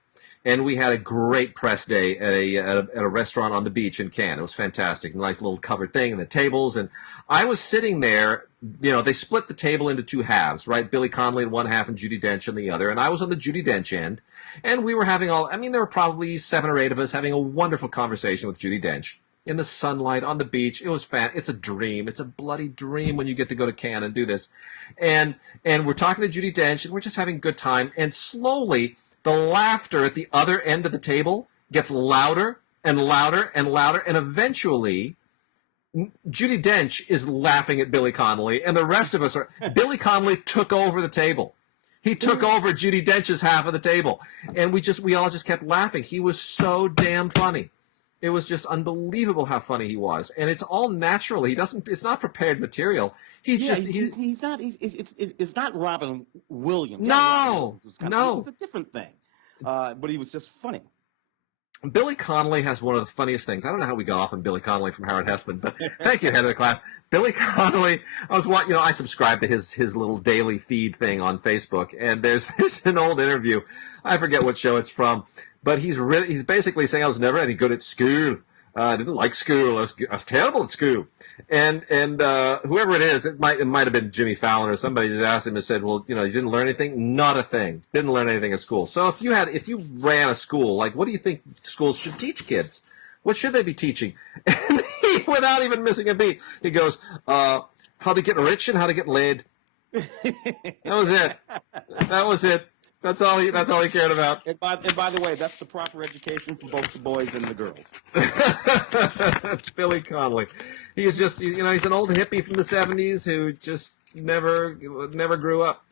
and we had a great press day at a restaurant on the beach in Cannes. It was fantastic. Nice little covered thing, and the tables. And I was sitting there, they split the table into 2 halves, right? Billy Connolly in one half and Judi Dench in the other. And I was on the Judi Dench end. And we were having there were probably 7 or 8 of us having a wonderful conversation with Judi Dench in the sunlight on the beach. It was It's a dream. It's a bloody dream when you get to go to Cannes and do this. And we're talking to Judi Dench, and we're just having a good time. And slowly, the laughter at the other end of the table gets louder and louder and louder. And eventually, Judi Dench is laughing at Billy Connolly, and the rest of us are. Billy Connolly took over the table. He took over Judi Dench's half of the table, and we all just kept laughing. He was so damn funny. It was just unbelievable how funny he was, and it's all natural. It's not prepared material. It's not Robin Williams. No. It was a different thing, but he was just funny. Billy Connolly has one of the funniest things. I don't know how we got off on Billy Connolly from Howard Hessman, but thank you, Head of the Class. Billy Connolly, I subscribe to his little daily feed thing on Facebook, and there's an old interview. I forget what show it's from, but he's basically saying I was never any good at school. I didn't like school. I was terrible at school. And whoever it is, it might have been Jimmy Fallon or somebody just asked him and said, well, you didn't learn anything? Not a thing. Didn't learn anything at school. So if you ran a school, like, what do you think schools should teach kids? What should they be teaching? And he, without even missing a beat, he goes, how to get rich and how to get laid. That was it. That's all he cared about. And by the way, that's the proper education for both the boys and the girls. That's Billy Connolly. He's just, he's an old hippie from the 70s who just never grew up.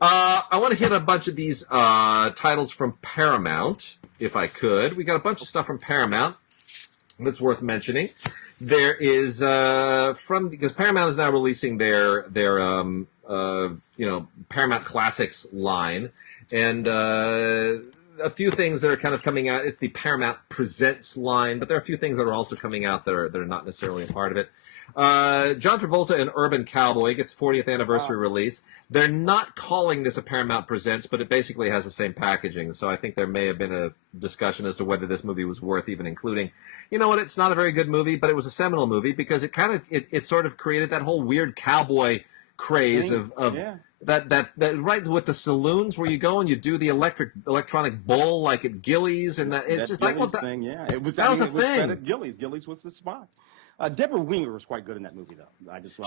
I want to hit a bunch of these titles from Paramount, if I could. We got a bunch of stuff from Paramount that's worth mentioning. There is because Paramount is now releasing their Paramount Classics line. And a few things that are kind of coming out. It's the Paramount Presents line, but there are a few things that are also coming out that are not necessarily a part of it. John Travolta and Urban Cowboy gets 40th anniversary release. They're not calling this a Paramount Presents, but it basically has the same packaging. So I think there may have been a discussion as to whether this movie was worth even including. You know what? It's not a very good movie, but it was a seminal movie because it sort of created that whole weird cowboy craze of that right with the saloons where you go and you do the electronic bull like at Gillies and that it's just like thing. Yeah, that was a thing. At Gillies was the spot. Deborah Winger was quite good in that movie, though.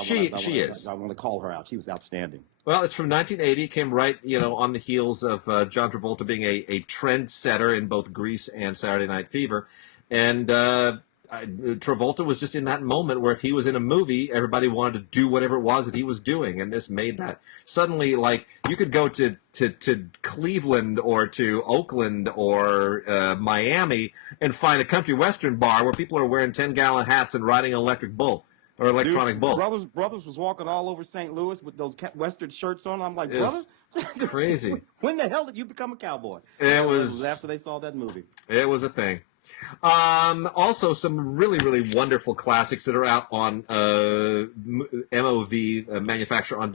She is. I want to call her out. She was outstanding. Well, it's from 1980. Came right, on the heels of John Travolta being a trendsetter in both Grease and Saturday Night Fever, and Travolta was just in that moment where if he was in a movie, everybody wanted to do whatever it was that he was doing, and this made that suddenly like you could go to Cleveland or to Oakland or Miami and find a country western bar where people are wearing 10-gallon hats and riding an electric bull or electronic bull. Brothers was walking all over St. Louis with those western shirts on. I'm like, brother, crazy. When the hell did you become a cowboy? It was after they saw that movie. It was a thing. Also, some really, really wonderful classics that are out on MOD Manufacture on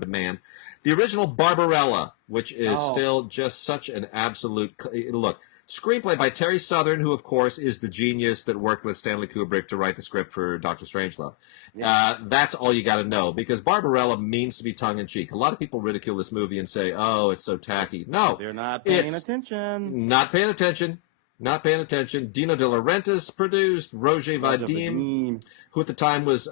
Demand. The original Barbarella, which is still just such an absolute look. Screenplay by Terry Southern, who, of course, is the genius that worked with Stanley Kubrick to write the script for Dr. Strangelove. Yeah. That's all you got to know, because Barbarella means to be tongue-in-cheek. A lot of people ridicule this movie and say, oh, it's so tacky. No. They're not paying attention. Not paying attention. Not paying attention. Dino De Laurentiis produced. Roger Vadim, who at the time was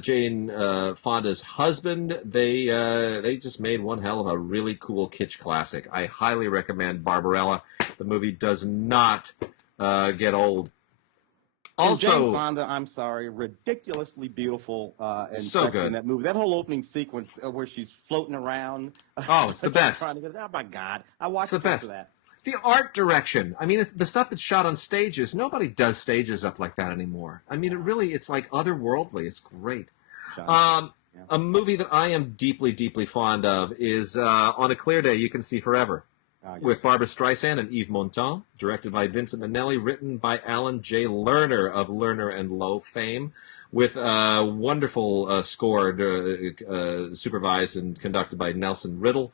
Jane Fonda's husband. They just made one hell of a really cool kitsch classic. I highly recommend Barbarella. The movie does not get old. Also, Jane Fonda, I'm sorry, ridiculously beautiful and so good in that movie. That whole opening sequence where she's floating around. Oh, it's the best. Oh my God, I watched the best. That. The art direction. I mean, it's the stuff that's shot on stages. Nobody does stages up like that anymore. I mean, it's like otherworldly. It's great. A movie that I am deeply, deeply fond of is On a Clear Day, You Can See Forever, with Barbra Streisand and Yves Montand, directed by Vincent Minnelli, written by Alan J. Lerner of Lerner and Lowe fame, with a wonderful score supervised and conducted by Nelson Riddle.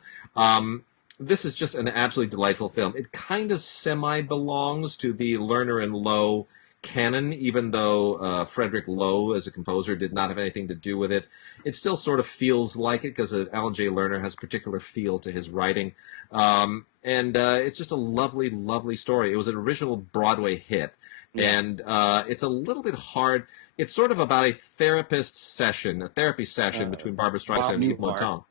This is just an absolutely delightful film. It kind of semi-belongs to the Lerner and Lowe canon, even though Frederick Lowe, as a composer, did not have anything to do with it. It still sort of feels like it, because Alan J. Lerner has a particular feel to his writing. And it's just a lovely, lovely story. It was an original Broadway hit. Yeah. And it's a little bit hard. It's sort of about a therapy session between Barbra Streisand and Yves Montand.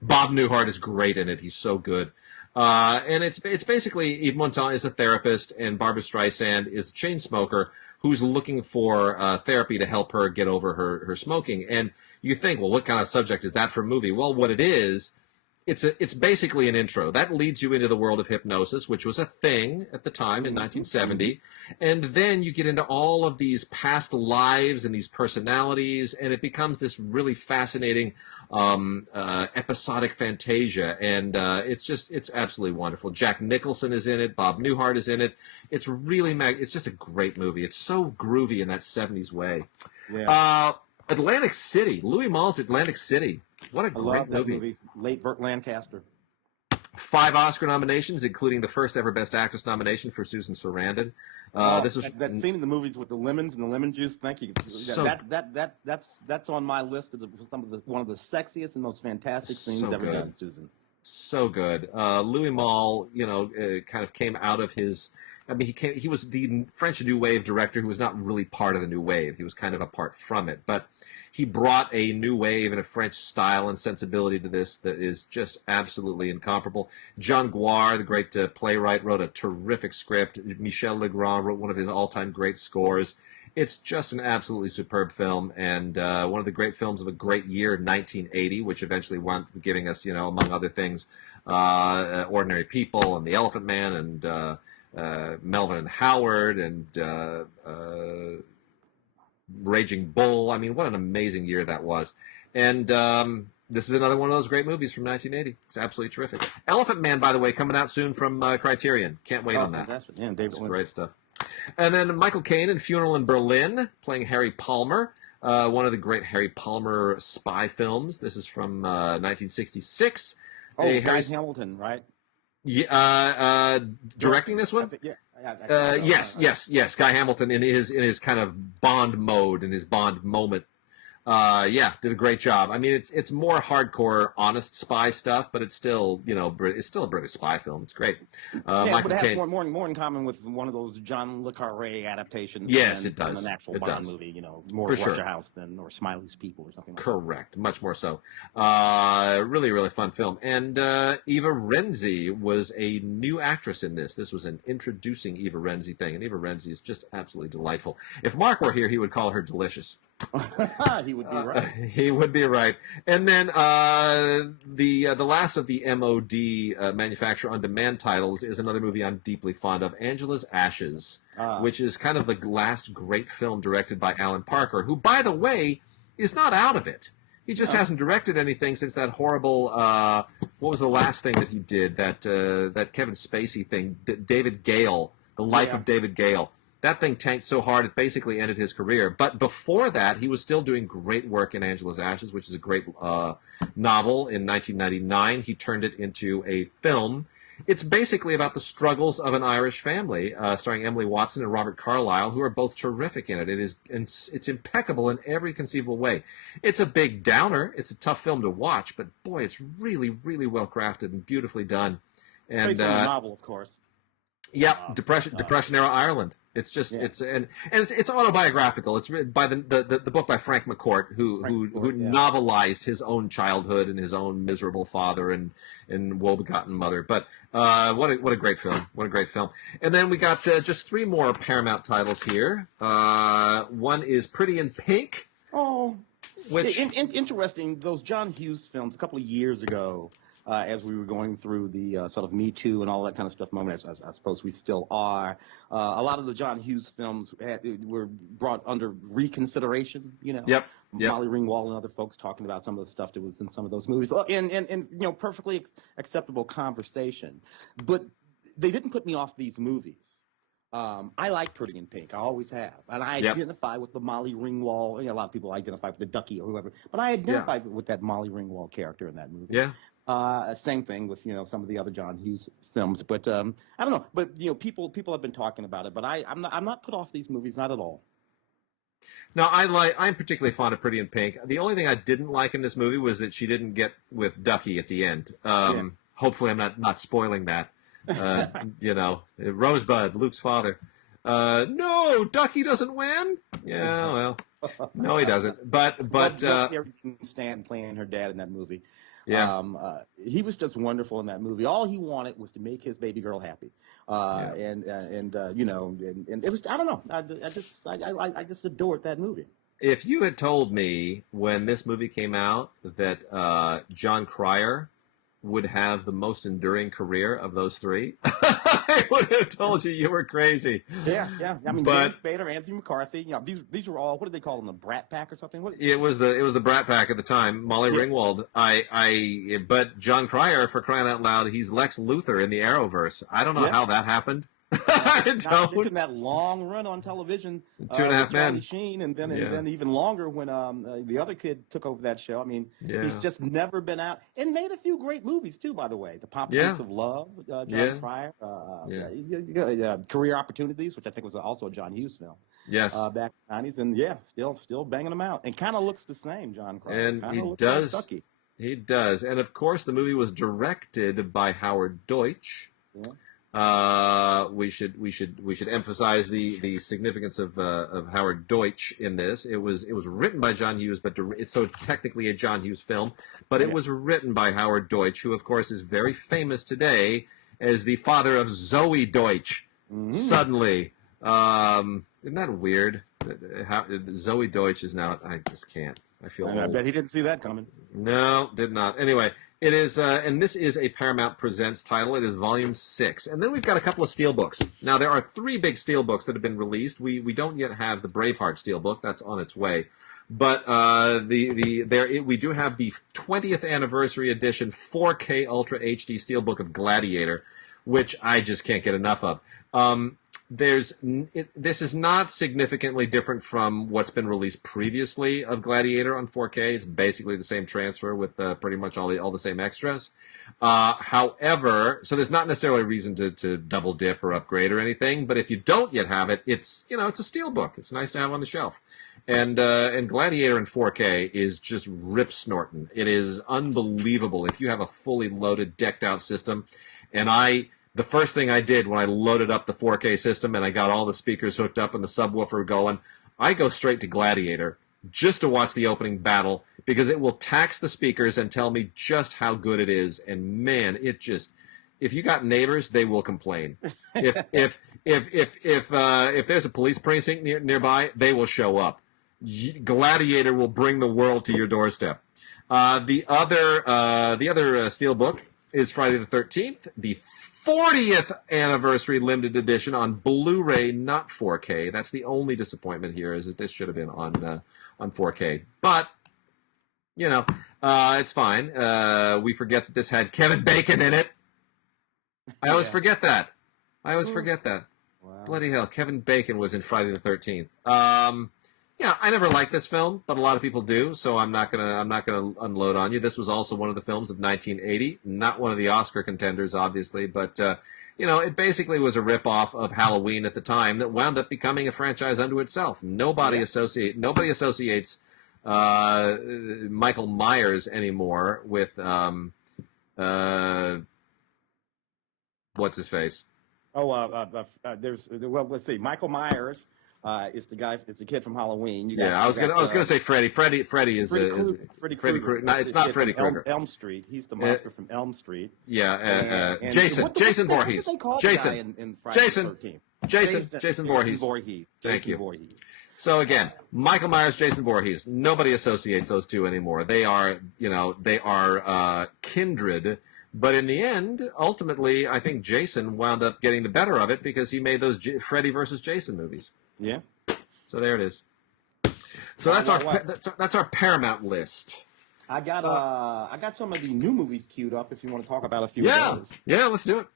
Bob Newhart is great in it. He's so good. And it's basically Yves Montand is a therapist, and Barbra Streisand is a chain smoker who's looking for therapy to help her get over her smoking. And you think, well, what kind of subject is that for a movie? Well, what it is, it's basically an intro. That leads you into the world of hypnosis, which was a thing at the time in 1970. And then you get into all of these past lives and these personalities, and it becomes this really fascinating episodic fantasia, and it's absolutely wonderful. Jack Nicholson is in it. Bob Newhart is in it. It's really it's just a great movie. It's so groovy in that 70s way. Yeah. Atlantic City, Louis Malle's Atlantic City. What a great movie. Late Burt Lancaster. 5 Oscar nominations, including the first ever Best Actress nomination for Susan Sarandon. This was that scene in the movies with the lemons and the lemon juice. Thank you. So, that's on my list of one of the sexiest and most fantastic scenes ever done, Susan. So good. Louis Malle, kind of came out of his. I mean, he was the French New Wave director who was not really part of the New Wave. He was kind of apart from it, but he brought a new wave and a French style and sensibility to this that is just absolutely incomparable. Jean Gouard, the great playwright, wrote a terrific script. Michel Legrand wrote one of his all-time great scores. It's just an absolutely superb film, and one of the great films of a great year, 1980, which eventually wound up giving us, among other things, Ordinary People and The Elephant Man and Melvin and Howard and Raging Bull. I mean, what an amazing year that was. And this is another one of those great movies from 1980. It's absolutely terrific. Elephant Man, by the way, coming out soon from Criterion. Can't wait on that. Yeah, David Lynch. Great stuff. And then Michael Caine in Funeral in Berlin, playing Harry Palmer, one of the great Harry Palmer spy films. This is from 1966. Oh, Guy Hamilton, right? Yeah, directing this one? Yes. Guy Hamilton in his kind of Bond mode, in his Bond moment. Did a great job. I mean, it's more hardcore, honest spy stuff, but it's still, it's still a British spy film. It's great. Michael Caine, more in common with one of those John le Carré adaptations. Yes, it does. Than an actual Bond movie, more Russia House than or Smiley's People or something like Correct. Much more so. Really, really fun film. And Eva Renzi was a new actress in this. This was an introducing Eva Renzi thing, and Eva Renzi is just absolutely delightful. If Mark were here, he would call her delicious. He would be right. He would be right. And then the last of the MOD manufacturer on demand titles is another movie I'm deeply fond of, Angela's Ashes, which is kind of the last great film directed by Alan Parker, who, by the way, is not out of it. He just hasn't directed anything since that horrible. What was the last thing that he did? That Kevin Spacey thing, David Gale, The Life of David Gale. That thing tanked so hard it basically ended his career. But before that, he was still doing great work in Angela's Ashes, which is a great novel. In 1999, he turned it into a film. it's basically about the struggles of an Irish family, starring Emily Watson and Robert Carlyle, who are both terrific in it. It's impeccable in every conceivable way. It's a big downer. It's a tough film to watch, but boy, it's really, really well crafted and beautifully done. And based on the novel, of course. Yep, Depression era Ireland. It's just it's autobiographical. It's written by the book by Frank McCourt, who novelized his own childhood and his own miserable father and woe-begotten mother. But what a great film! What a great film! And then we got just 3 more Paramount titles here. One is Pretty in Pink. Oh, which interesting. Those John Hughes films a couple of years ago. As we were going through the sort of Me Too and all that kind of stuff moment, as I suppose we still are, a lot of the John Hughes films were brought under reconsideration, you know. Yep. Molly Ringwald and other folks talking about some of the stuff that was in some of those movies, and you know, perfectly acceptable conversation. But they didn't put me off these movies. I like Pretty in Pink. I always have. And I identify with the Molly Ringwald. You know, a lot of people identify with the Ducky or whoever. But I identify with that Molly Ringwald character in that movie. Yeah. Same thing with, you know, some of the other John Hughes films. But I don't know. But, you know, people have been talking about it. But I'm not put off these movies, not at all. No, I'm particularly fond of Pretty in Pink. The only thing I didn't like in this movie was that she didn't get with Ducky at the end. Hopefully I'm not spoiling that. You know, Rosebud, Luke's father. No, Ducky doesn't win. Yeah, well, no, he doesn't. But Stanton playing her dad in that movie. Yeah. He was just wonderful in that movie. All he wanted was to make his baby girl happy. And you know, and it was, I don't know. I just adored that movie. If you had told me when this movie came out that John Cryer would have the most enduring career of those 3, I would have told you were crazy. Yeah. I mean, James Spader, Anthony McCarthy. You know, these were all, what did they call them, the Brat Pack or something? It was the Brat Pack at the time. Molly Ringwald. But John Cryer, for crying out loud, he's Lex Luthor in the Arrowverse. I don't know how that happened. I don't. In that long run on television, 2.5 Men, Sheen, and then even longer when the other kid took over that show. I mean, he's just never been out and made a few great movies too. By the way, The Pomp of Love, John Cryer, Career Opportunities, which I think was also a John Hughes film. Yes, back in the 90s, and still banging them out, and kind of looks the same, John Cryer. And he does. Like he does, and of course, the movie was directed by Howard Deutsch. Yeah. We should emphasize the significance of Howard Deutsch in this. It was written by John Hughes, but so it's technically a John Hughes film, but it was written by Howard Deutsch, who of course is very famous today as the father of Zoe Deutsch. Mm-hmm. Suddenly, isn't that weird? Zoe Deutsch is now. I just can't. I feel old. I bet he didn't see that coming. No, did not. Anyway, it is, and this is a Paramount Presents title. It is Volume 6. And then we've got a couple of steelbooks. Now, there are 3 big steelbooks that have been released. We don't yet have the Braveheart steelbook. That's on its way. But we do have the 20th anniversary edition 4K Ultra HD steelbook of Gladiator, which I just can't get enough of. This is not significantly different from what's been released previously of Gladiator on 4K. It's basically the same transfer with pretty much all the same extras. However, so there's not necessarily a reason to double dip or upgrade or anything. But if you don't yet have it, it's a steelbook. It's nice to have on the shelf. And Gladiator in 4K is just rip snorting. It is unbelievable. If you have a fully loaded, decked out system, the first thing I did when I loaded up the 4K system and I got all the speakers hooked up and the subwoofer going, I go straight to Gladiator just to watch the opening battle because it will tax the speakers and tell me just how good it is. And man, if you got neighbors, they will complain. If there's a police precinct nearby, they will show up. Gladiator will bring the world to your doorstep. The other steelbook is Friday the 13th, the 40th anniversary limited edition on Blu-ray, not 4K. That's the only disappointment here, is that this should have been on 4K. But, it's fine. We forget that this had Kevin Bacon in it. I always forget that. Wow. Bloody hell, Kevin Bacon was in Friday the 13th. Yeah, I never liked this film, but a lot of people do, so I'm not gonna unload on you. This was also one of the films of 1980, not one of the Oscar contenders, obviously, but it basically was a ripoff of Halloween at the time that wound up becoming a franchise unto itself. Nobody associates Michael Myers anymore with what's his face? Let's see. Michael Myers is the guy. It's a kid from Halloween. I was gonna say Freddy. Freddy is Freddy Krueger. No, it's not Freddy Krueger. Elm Street. He's the monster from Elm Street. Yeah. Jason Voorhees. Jason Voorhees. Thank you. So again, Michael Myers, Jason Voorhees. Nobody associates those two anymore. They are kindred. But in the end, ultimately, I think Jason wound up getting the better of it because he made those Freddy versus Jason movies. Yeah. So there it is. So that's our Paramount list. I got some of the new movies queued up if you want to talk about a few of those. Yeah, let's do it.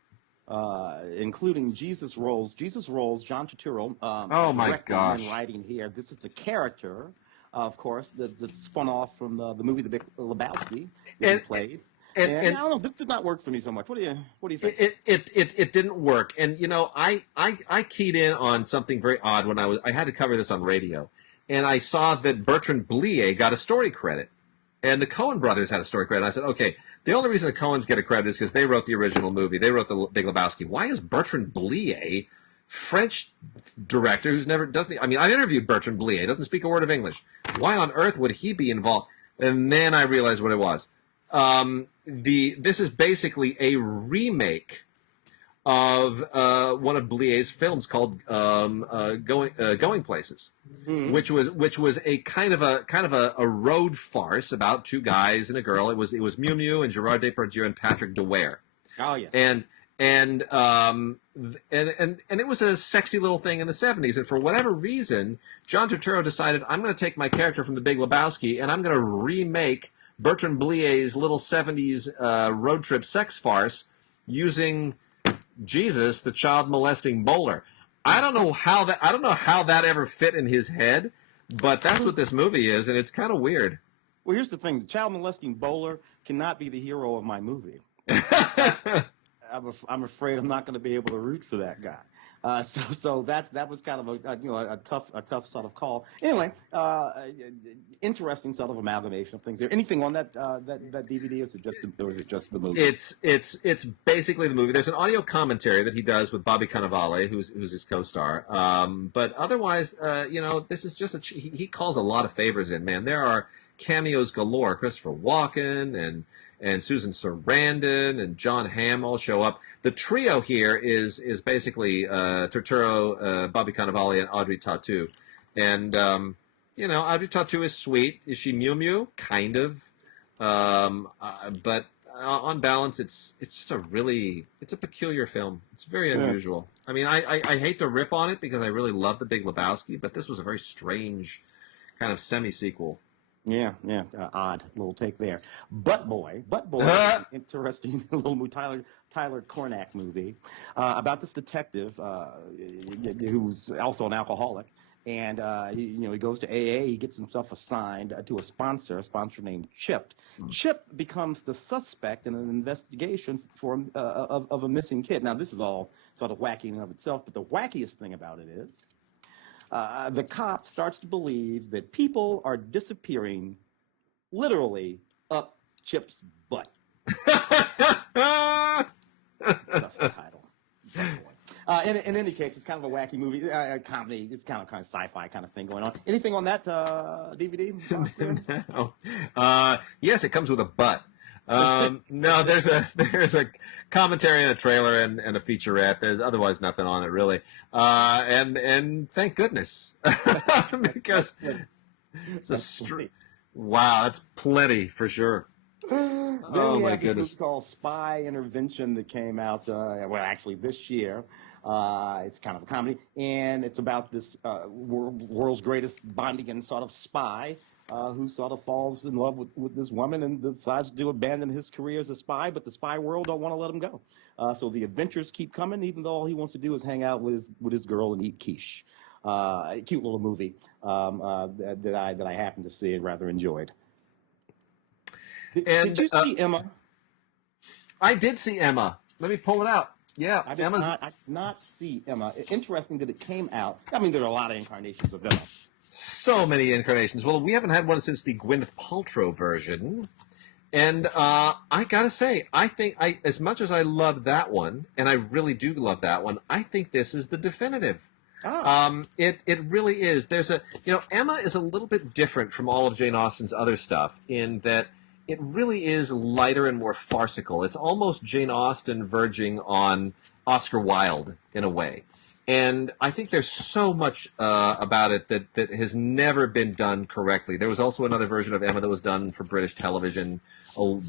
Including Jesus Rolls, John Turturro. Oh my gosh! And writing here. This is a character, of course, that spun off from the movie The Big Lebowski that he played. And I don't know. This did not work for me so much. What do you think? It didn't work. And I keyed in on something very odd when I had to cover this on radio, and I saw that Bertrand Blier got a story credit, and the Coen brothers had a story credit. I said, okay, the only reason the Coens get a credit is because they wrote the original movie. They wrote The Big Lebowski. Why is Bertrand Blier, French director who's never doesn't? I mean, I interviewed Bertrand Blier. Doesn't speak a word of English. Why on earth would he be involved? And then I realized what it was. This is basically a remake of one of Blier's films called Going Places, which was a kind of a road farce about two guys and a girl. It was Miu Miu and Gerard Depardieu and Patrick Dwyer. Oh yes. And it was a sexy little thing in the 70s. And for whatever reason, John Turturro decided, I'm going to take my character from The Big Lebowski and I'm going to remake Bertrand Blier's little 70s road trip sex farce using Jesus, the child molesting bowler. I don't know how that ever fit in his head, but that's what this movie is, and it's kind of weird. Well, here's the thing: the child molesting bowler cannot be the hero of my movie. I'm afraid I'm not going to be able to root for that guy. So that was kind of a tough sort of call. Anyway, interesting sort of amalgamation of things there. Anything on that DVD, or is it just the movie? It's basically the movie. There's an audio commentary that he does with Bobby Cannavale, who's his co-star. But otherwise, this is just he calls a lot of favors in. Man, there are cameos galore. Christopher Walken and Susan Sarandon and John Hamm all show up. The trio here is basically Turturro, Bobby Cannavale, and Audrey Tautou. And Audrey Tautou is sweet. Is she Miu Miu? Kind of. But on balance, it's just it's a peculiar film. It's very unusual. I mean, I hate to rip on it because I really love The Big Lebowski, but this was a very strange kind of semi-sequel. Yeah, odd little take there. Butt Boy, interesting little Tyler Cornack movie about this detective who's also an alcoholic, and he goes to AA. He gets himself assigned to a sponsor named Chip. Chip becomes the suspect in an investigation of a missing kid. Now, this is all sort of wacky in and of itself, but the wackiest thing about it is, the cop starts to believe that people are disappearing literally up Chip's butt. That's the title. In any case, it's kind of a wacky movie, comedy. It's kind of sci-fi kind of thing going on. Anything on that DVD? No. Yes, it comes with a butt. No, there's a commentary and a trailer and a featurette. There's otherwise nothing on it really. And thank goodness because it's wow, that's plenty for sure. Oh my goodness! It's called Spy Intervention that came out actually this year. It's kind of a comedy, and it's about this world's greatest Bondian sort of spy who sort of falls in love with this woman and decides to abandon his career as a spy, but the spy world don't want to let him go. So the adventures keep coming, even though all he wants to do is hang out with his girl and eat quiche. cute little movie that I happened to see and rather enjoyed. Did you see Emma? I did see Emma. Let me pull it out. Yeah, I did not see Emma. Interesting that it came out. I mean, there are a lot of incarnations of Emma. So many incarnations. Well, we haven't had one since the Gwyneth Paltrow version. And I gotta say, I think as much as I love that one, and I really do love that one, I think this is the definitive. It really is. Emma is a little bit different from all of Jane Austen's other stuff in that it really is lighter and more farcical. It's almost Jane Austen verging on Oscar Wilde in a way. And I think there's so much about it that has never been done correctly. There was also another version of Emma that was done for British television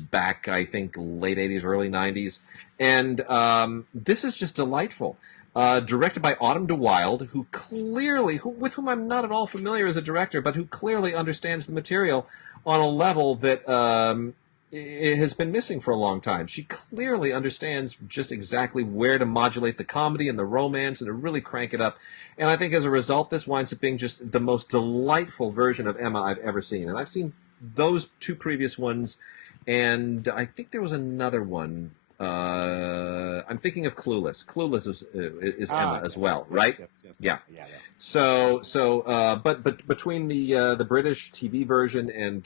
back, I think, late 80s, early 90s. And this is just delightful. Directed by Autumn de Wilde, with whom I'm not at all familiar as a director, but who clearly understands the material on a level that it has been missing for a long time. She clearly understands just exactly where to modulate the comedy and the romance and to really crank it up. And I think as a result, this winds up being just the most delightful version of Emma I've ever seen. And I've seen those two previous ones, and I think there was another one. I'm thinking of Clueless. Clueless is Emma as well, right? Yes. Yeah. But between the British TV version and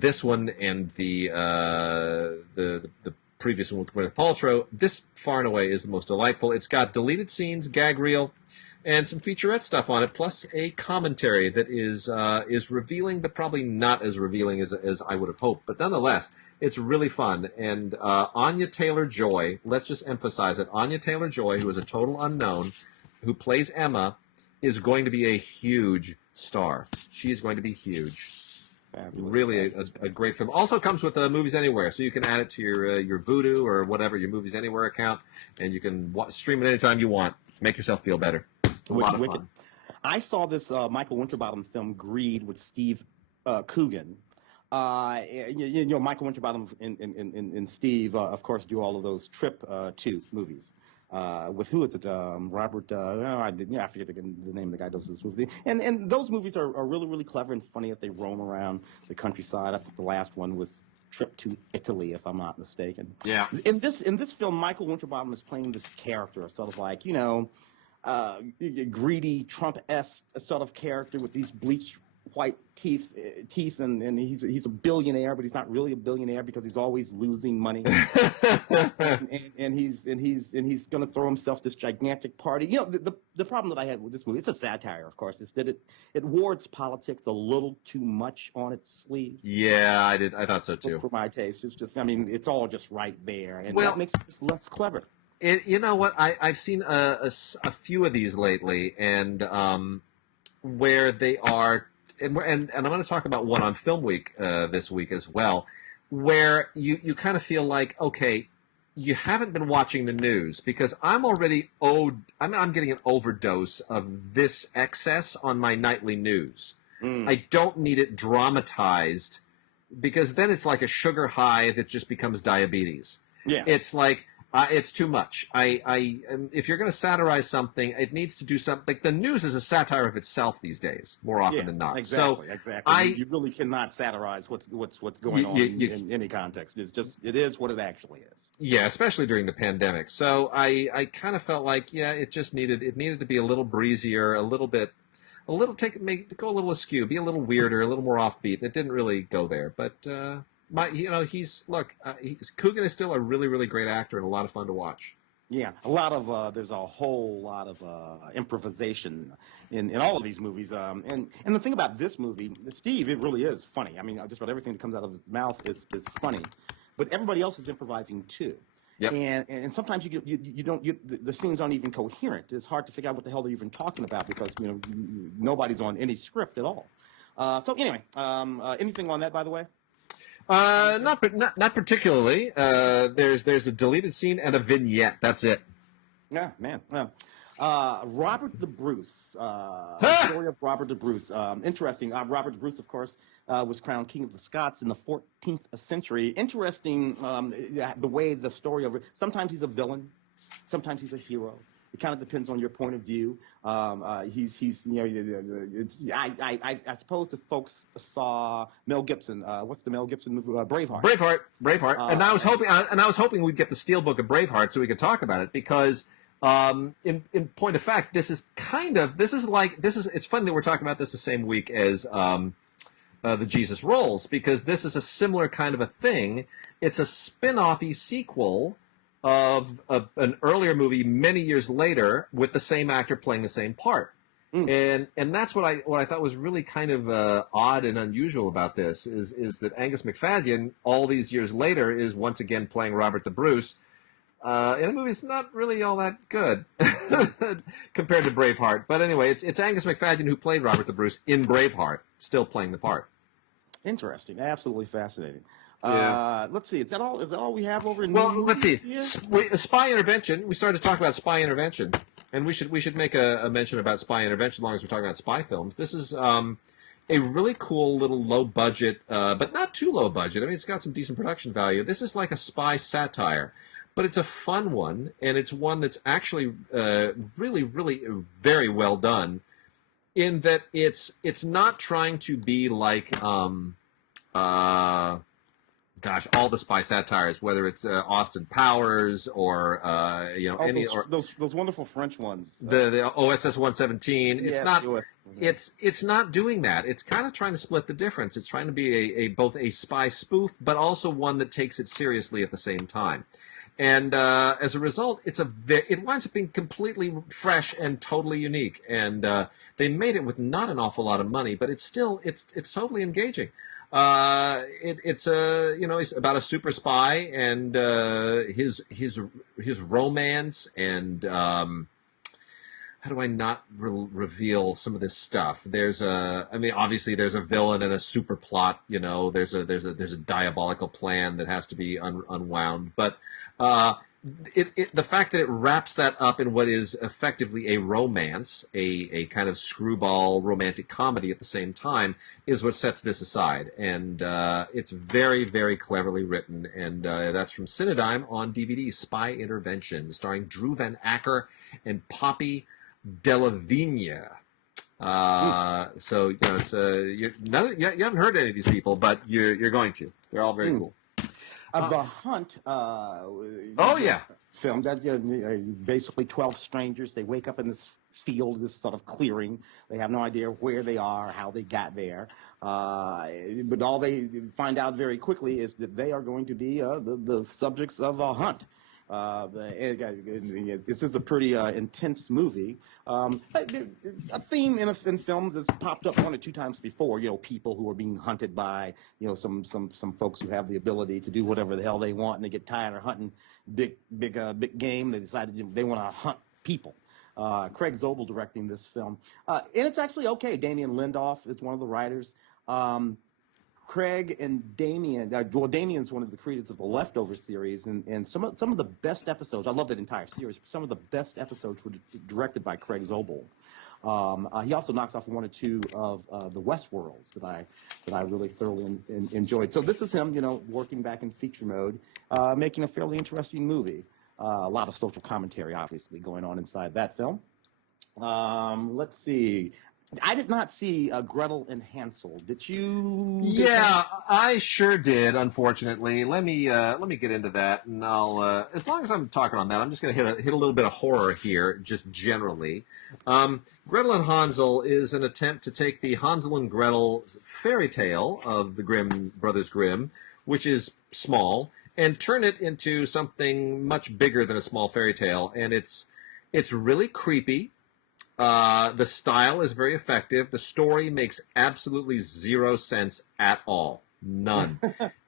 this one and the previous one with Gwyneth Paltrow, this far and away is the most delightful. It's got deleted scenes, gag reel, and some featurette stuff on it, plus a commentary that is revealing, but probably not as revealing as I would have hoped. But nonetheless, it's really fun. And Anya Taylor-Joy, let's just emphasize it, Anya Taylor-Joy, who is a total unknown, who plays Emma, is going to be a huge star. She is going to be huge. Fabulous. Really a great film. Also comes with Movies Anywhere, so you can add it to your Vudu or whatever, your Movies Anywhere account, and you can stream it anytime you want. Make yourself feel better. It's a lot of fun. I saw this Michael Winterbottom film, Greed, with Steve Coogan. Michael Winterbottom and Steve, of course, do all of those Trip 2 movies. With who is it? Robert. I forget the name of the guy who does this movie. And those movies are really, really clever and funny as they roam around the countryside. I think the last one was Trip to Italy, if I'm not mistaken. Yeah. In this film, Michael Winterbottom is playing this character, sort of like greedy Trump-esque sort of character with these bleached white teeth, and he's a billionaire, but he's not really a billionaire because he's always losing money. and he's going to throw himself this gigantic party. The problem that I had with this movie, it's a satire, of course, is that it wards politics a little too much on its sleeve. Yeah, I thought so too. For my taste, it's just, it's all just right there, and that makes it just less clever. You know what? I've seen a few of these lately, and where they are. And I'm going to talk about one on Film Week this week as well, where you kind of feel like, okay, you haven't been watching the news because I'm already I'm getting an overdose of this excess on my nightly news. I don't need it dramatized because then it's like a sugar high that just becomes diabetes. Yeah. It's like, it's too much. If you're going to satirize something, it needs to do something. Like the news is a satire of itself these days, more often than not. Exactly. You really cannot satirize what's going on in any context. It is what it actually is. Yeah, especially during the pandemic. So I kind of felt like, it needed to be a little breezier, go a little askew, be a little weirder, a little more offbeat. And it didn't really go there, but. Coogan is still a really, really great actor and a lot of fun to watch. Yeah, there's a whole lot of improvisation in all of these movies. And the thing about this movie, Steve, it really is funny. I mean, just about everything that comes out of his mouth is funny, but everybody else is improvising too. Yep. And sometimes the scenes aren't even coherent. It's hard to figure out what the hell they're even talking about because nobody's on any script at all. So anyway, anything on that, by the way? Not particularly. There's a deleted scene and a vignette. That's it. Yeah, man. Yeah. Robert the Bruce. Story of Robert the Bruce. Interesting. Robert the Bruce, of course, was crowned King of the Scots in the 14th century. Interesting the way the story of it. Sometimes he's a villain. Sometimes he's a hero. It kind of depends on your point of view. He's I suppose the folks saw Mel Gibson. What's the Mel Gibson movie? Braveheart. Braveheart. And I was hoping we'd get the Steelbook of Braveheart so we could talk about it because. In point of fact, it's funny that we're talking about this the same week as the Jesus Rolls, because this is a similar kind of a thing. It's a spin-off-y sequel of an earlier movie many years later with the same actor playing the same part. And that's what I thought was really kind of odd and unusual about this is that Angus McFadden all these years later is once again playing Robert the Bruce. In a movie it's not really all that good compared to Braveheart. But anyway, it's Angus McFadden who played Robert the Bruce in Braveheart, still playing the part. Interesting. Absolutely fascinating. Yeah. Let's see. Is that all we have over in let's see. Spy Intervention. We started to talk about Spy Intervention. And we should make a mention about Spy Intervention as long as we're talking about spy films. This is a really cool little low budget, but not too low budget. I mean, it's got some decent production value. This is like a spy satire. But it's a fun one, and it's one that's actually really, really very well done. In that it's not trying to be like, all the spy satires, whether it's Austin Powers or those wonderful French ones, the OSS 117. It's it's not doing that. It's kind of trying to split the difference. It's trying to be both a spy spoof, but also one that takes it seriously at the same time. And as a result, it winds up being completely fresh and totally unique. And they made it with not an awful lot of money, but it's totally engaging. It's about a super spy and his romance and how do I not reveal some of this stuff? Obviously there's a villain and a super plot. There's a diabolical plan that has to be unwound, but. The fact that it wraps that up in what is effectively a romance, a kind of screwball romantic comedy at the same time, is what sets this aside. And it's very, very cleverly written. And that's from Cinedigm on DVD, Spy Intervention, starring Drew Van Acker and Poppy Delavigne. So you haven't heard any of these people, but you're going to. They're all very cool. The Hunt. Film that basically 12 strangers. They wake up in this field, this sort of clearing. They have no idea where they are, how they got there. But all they find out very quickly is that they are going to be the subjects of a hunt. This is a pretty intense movie. A theme in films that's popped up one or two times before. People who are being hunted by some folks who have the ability to do whatever the hell they want, and they get tired of hunting big game. They decided they want to hunt people. Craig Zobel directing this film, and it's actually okay. Damien Lindelof is one of the writers. Craig and Damien, Damien's one of the creators of the Leftover series, and some of the best episodes. I love that entire series. Some of the best episodes were directed by Craig Zobel. He also knocked off one or two of the Westworlds that I really thoroughly enjoyed. So this is him, working back in feature mode, making a fairly interesting movie. A lot of social commentary, obviously, going on inside that film. Let's see. I did not see Gretel and Hansel. Did you? Yeah, I sure did. Unfortunately, let me get into that, and I'll as long as I'm talking on that, I'm just going to hit a little bit of horror here, just generally. Gretel and Hansel is an attempt to take the Hansel and Gretel fairy tale of the Brothers Grimm, which is small, and turn it into something much bigger than a small fairy tale, and it's really creepy. The style is very effective. The story makes absolutely zero sense at all. None.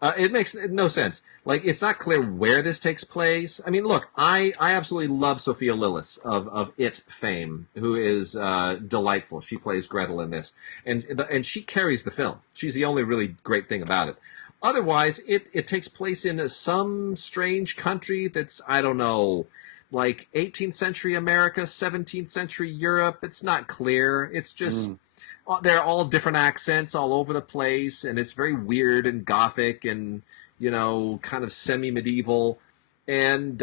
It makes no sense. Like, it's not clear where this takes place. I mean, look, I absolutely love Sophia Lillis of It fame, who is delightful. She plays Gretel in this, and she carries the film. She's the only really great thing about it. Otherwise, it takes place in some strange country that's, I don't know, like 18th century America, 17th century Europe. It's not clear. It's just they're all different accents all over the place, and it's very weird and gothic and kind of semi-medieval. And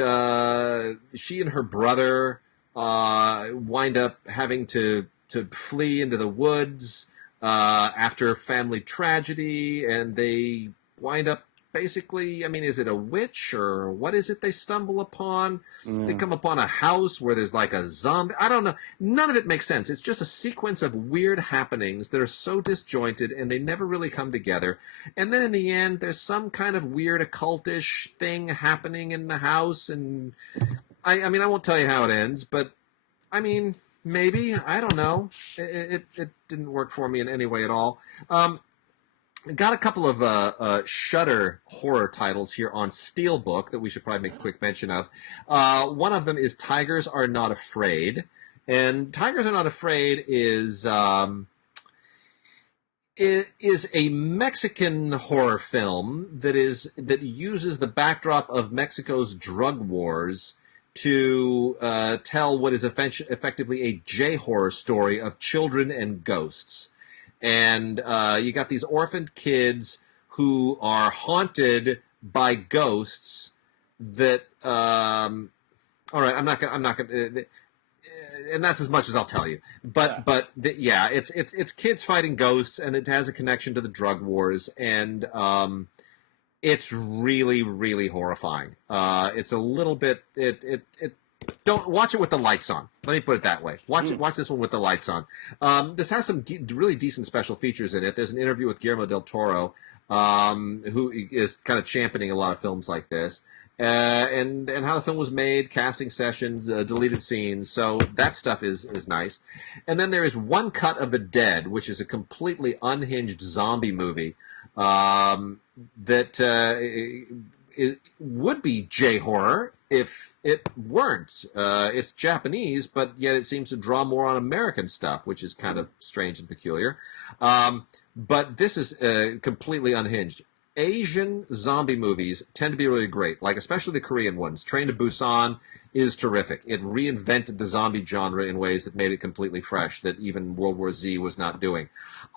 she and her brother wind up having to flee into the woods after family tragedy, and they wind up basically, I mean, is it a witch or what is it they stumble upon? Yeah. They come upon a house where there's like a zombie. I don't know. None of it makes sense. It's just a sequence of weird happenings that are so disjointed and they never really come together. And then in the end, there's some kind of weird occultish thing happening in the house. And I mean, I won't tell you how it ends, but I mean, maybe. I don't know. It didn't work for me in any way at all. Got a couple of Shudder horror titles here on Steelbook that we should probably make a quick mention of. One of them is Tigers Are Not Afraid. And Tigers Are Not Afraid is a Mexican horror film that uses the backdrop of Mexico's drug wars to tell what is effectively a J-horror story of children and ghosts. And you got these orphaned kids who are haunted by ghosts that, all right, I'm not gonna, and that's as much as I'll tell you. But it's kids fighting ghosts, and it has a connection to the drug wars, and it's really, really horrifying. It's a little bit, don't watch it with the lights on. Let me put it that way. Watch this one with the lights on. This has some really decent special features in it. There's an interview with Guillermo del Toro, who is kind of championing a lot of films like this, and how the film was made, casting sessions, deleted scenes. So that stuff is nice. And then there is One Cut of the Dead, which is a completely unhinged zombie movie that it would be J-horror if it weren't. It's Japanese, but yet it seems to draw more on American stuff, which is kind of strange and peculiar. But this is completely unhinged. Asian zombie movies tend to be really great, like especially the Korean ones. Train to Busan is terrific. It reinvented the zombie genre in ways that made it completely fresh, that even World War Z was not doing.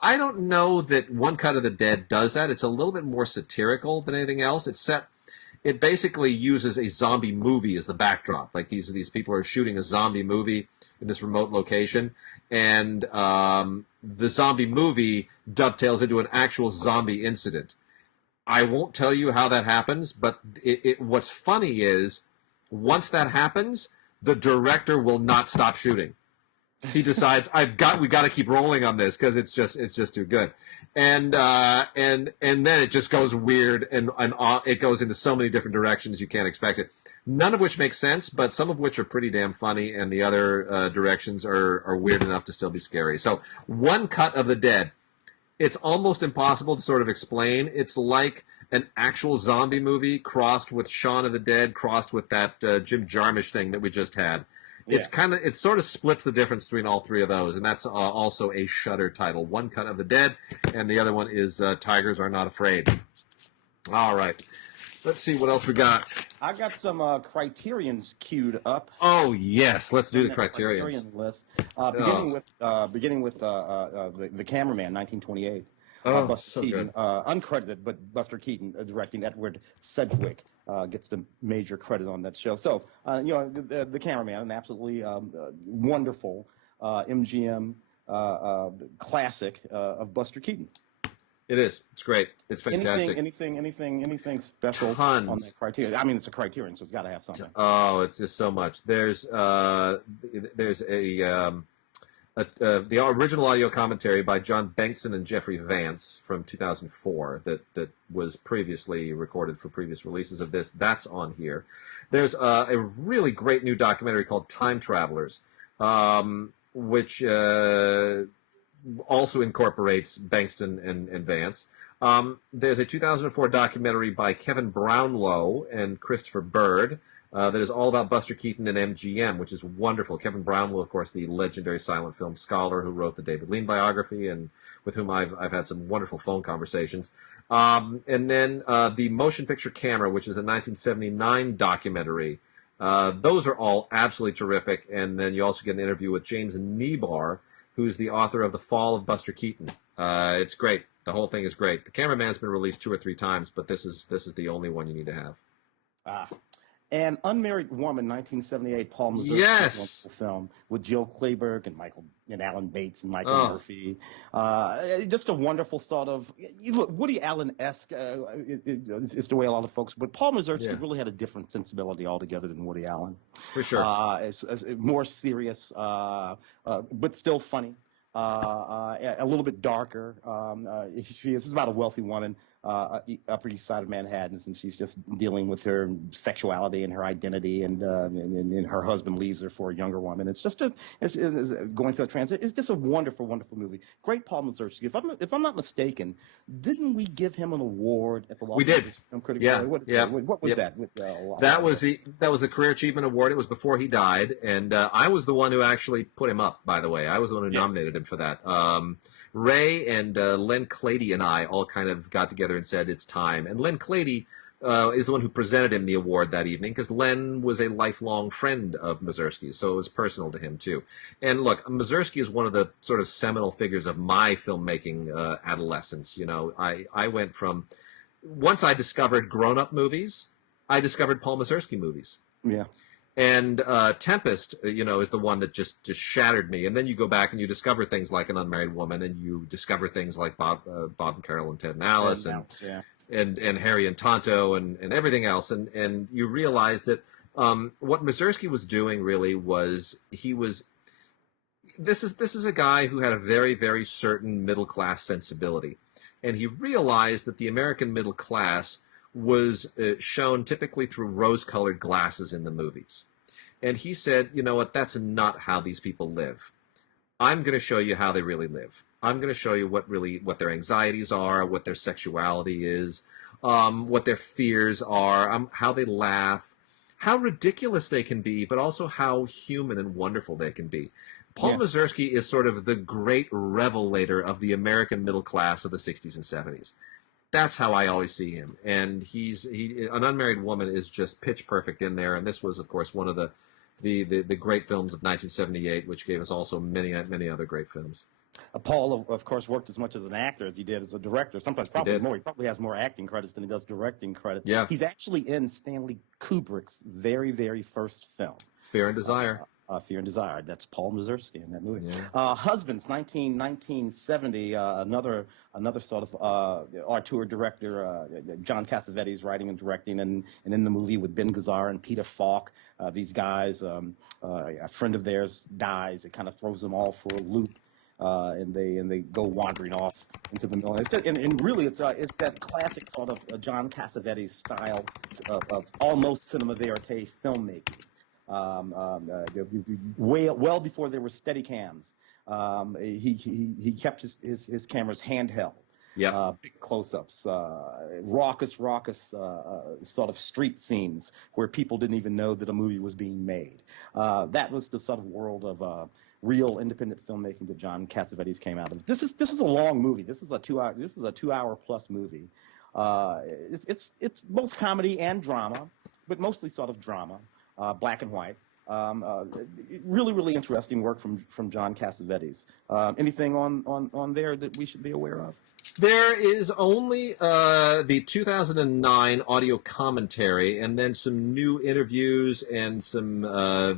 I don't know that One Cut of the Dead does that. It's a little bit more satirical than anything else. It basically uses a zombie movie as the backdrop. Like these people are shooting a zombie movie in this remote location, and the zombie movie dovetails into an actual zombie incident. I won't tell you how that happens, but what's funny is once that happens, the director will not stop shooting. He decides we got to keep rolling on this because it's just too good. And then it just goes weird and it goes into so many different directions you can't expect it. None of which makes sense, but some of which are pretty damn funny, and the other directions are weird enough to still be scary. So One Cut of the Dead. It's almost impossible to sort of explain. It's like an actual zombie movie crossed with Shaun of the Dead, crossed with that Jim Jarmusch thing that we just had. Yeah. It sort of splits the difference between all three of those, and that's also a Shudder title. One Cut of the Dead, and the other one is Tigers Are Not Afraid. All right. Let's see what else we got. I got some Criterions queued up. Oh yes, let's do the Criterion list. Beginning with the Cameraman, 1928. Oh, Buster so Keaton, good. Uncredited, but Buster Keaton directing. Edward Sedgwick gets the major credit on that show. So the Cameraman, an absolutely wonderful MGM classic of Buster Keaton. It is. It's great. It's fantastic. Anything special Tons. on that Criterion? I mean, it's a Criterion, so it's got to have something. Oh, it's just so much. There's the original audio commentary by John Bankson and Jeffrey Vance from 2004 that was previously recorded for previous releases of this. That's on here. There's a really great new documentary called Time Travelers, which also incorporates Bankston and Vance. There's a 2004 documentary by Kevin Brownlow and Christopher Bird that is all about Buster Keaton and MGM, which is wonderful. Kevin Brownlow, of course, the legendary silent film scholar who wrote the David Lean biography and with whom I've had some wonderful phone conversations. And then the Motion Picture Camera, which is a 1979 documentary. Those are all absolutely terrific. And then you also get an interview with James Nebar, who's the author of The Fall of Buster Keaton. It's great. The whole thing is great. The Cameraman's been released 2 or 3 times, but this is the only one you need to have. And Unmarried Woman, 1978, Paul Mazursky's Yes. wonderful film with Jill Clayburgh and Alan Bates and Michael Oh. Murphy. Just a wonderful sort of, look, Woody Allen-esque is the way a lot of folks, but Paul Mazursky really had a different sensibility altogether than Woody Allen. For sure. It's more serious, but still funny. A little bit darker. This is about a wealthy woman, Upper East Side of Manhattan, and she's just dealing with her sexuality and her identity, and her husband leaves her for a younger woman. It's just it's going through a transit. It's just a wonderful, wonderful movie. Great Paul Mazursky. If I'm not mistaken, didn't we give him an award at the Los Angeles Film Critics? Yeah. What was that? That was the Career Achievement Award. It was before he died, and I was the one who actually put him up. By the way, I was the one who nominated him for that. Ray and Len Clady and I all kind of got together and said it's time. And Len Clady is the one who presented him the award that evening, because Len was a lifelong friend of Mazursky's, so it was personal to him too. And look, Mazursky is one of the sort of seminal figures of my filmmaking adolescence. You know, I went from, once I discovered grown-up movies, I discovered Paul Mazursky movies. Yeah. And Tempest, is the one that just shattered me. And then you go back and you discover things like An Unmarried Woman, and you discover things like Bob and Carol and Ted and Alice, and Harry and Tonto and everything else. And you realize that what Mazursky was doing really was this is a guy who had a very, very certain middle class sensibility, and he realized that the American middle class was shown typically through rose-colored glasses in the movies. And he said, you know what, that's not how these people live. I'm going to show you how they really live. I'm going to show you what their anxieties are, what their sexuality is, what their fears are, how they laugh, how ridiculous they can be, but also how human and wonderful they can be. Paul Mazursky is sort of the great revelator of the American middle class of the 60s and 70s. That's how I always see him. And An Unmarried Woman is just pitch perfect in there. And this was, of course, one of the great films of 1978, which gave us also many, many other great films. Paul, of course, worked as much as an actor as he did as a director. Sometimes probably more. He probably has more acting credits than he does directing credits. Yeah. He's actually in Stanley Kubrick's very, very first film. Fear and Desire. Fear and Desire. That's Paul Mazursky in that movie. Yeah. Husbands, 1970. Another sort of auteur director, John Cassavetes, writing and directing, and in the movie with Ben Gazzara and Peter Falk. These guys, a friend of theirs dies. It kind of throws them all for a loop. And they go wandering off into the middle. And really, it's that classic sort of John Cassavetes style of almost cinema verite filmmaking. Well before there were Steadicams, he kept his cameras handheld. Yeah. Big close-ups, raucous sort of street scenes where people didn't even know that a movie was being made. That was the sort of world of real independent filmmaking that John Cassavetes came out of. This is a long movie. This is a 2-hour plus movie. It's both comedy and drama, but mostly sort of drama, black and white. Really, really interesting work from John Cassavetes. Anything on there that we should be aware of? There is only the 2009 audio commentary, and then some new interviews and some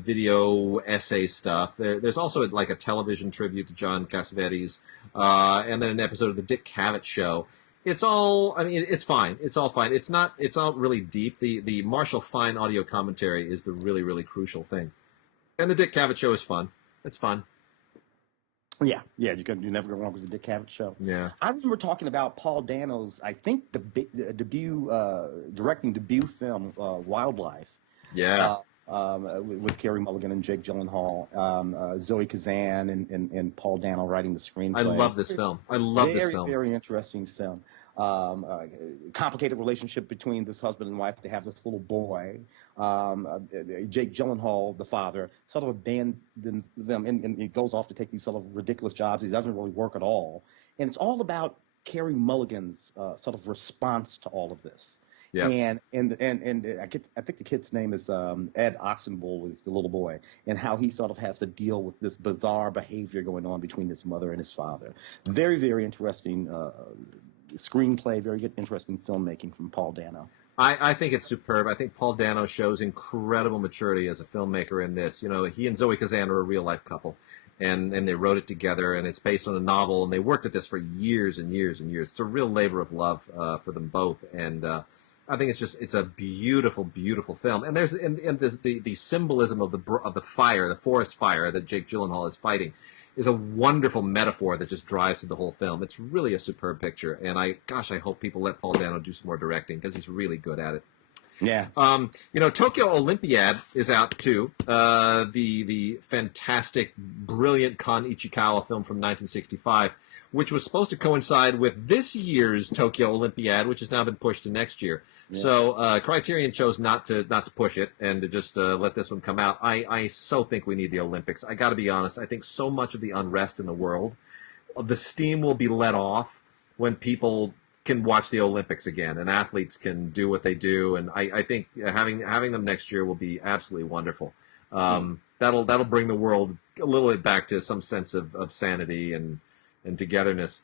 video essay stuff. There's also like a television tribute to John Cassavetes, and then an episode of the Dick Cavett Show. It's all, I mean, it's fine. It's all fine. It's not really deep. The Marshall Fine audio commentary is the really, really crucial thing. And the Dick Cavett Show is fun. It's fun. Yeah, you never go wrong with the Dick Cavett Show. Yeah. I remember talking about Paul Dano's, I think, the directing debut film, Wildlife. Yeah. With Carey Mulligan and Jake Gyllenhaal, Zoe Kazan and Paul Dano writing the screenplay. I love this film. This film. Very interesting film. Complicated relationship between this husband and wife to have this little boy. Jake Gyllenhaal, the father, sort of abandons them and he goes off to take these sort of ridiculous jobs. He doesn't really work at all. And it's all about Carey Mulligan's sort of response to all of this. Yeah. And I think the kid's name is Ed Oxenbould is the little boy, and how he sort of has to deal with this bizarre behavior going on between his mother and his father. Very, very interesting screenplay, very good, interesting filmmaking from Paul Dano. I think it's superb. I think Paul Dano shows incredible maturity as a filmmaker in this. You know, he and Zoe Kazan are a real-life couple, and they wrote it together, and it's based on a novel, and they worked at this for years and years and years. It's a real labor of love for them both, and I think it's a beautiful, beautiful film. And there's the symbolism of the fire, the forest fire that Jake Gyllenhaal is fighting, is a wonderful metaphor that just drives through the whole film. It's really a superb picture, and I hope people let Paul Dano do some more directing because he's really good at it. Yeah. You know, Tokyo Olympiad is out too. The fantastic, brilliant Kan Ichikawa film from 1965, which was supposed to coincide with this year's Tokyo Olympiad, which has now been pushed to next year. Yeah. So Criterion chose not to push it and to just let this one come out. I so think we need the Olympics. I got to be honest. I think so much of the unrest in the world, the steam will be let off when people can watch the Olympics again and athletes can do what they do. And I think having them next year will be absolutely wonderful. That'll bring the world a little bit back to some sense of sanity and togetherness.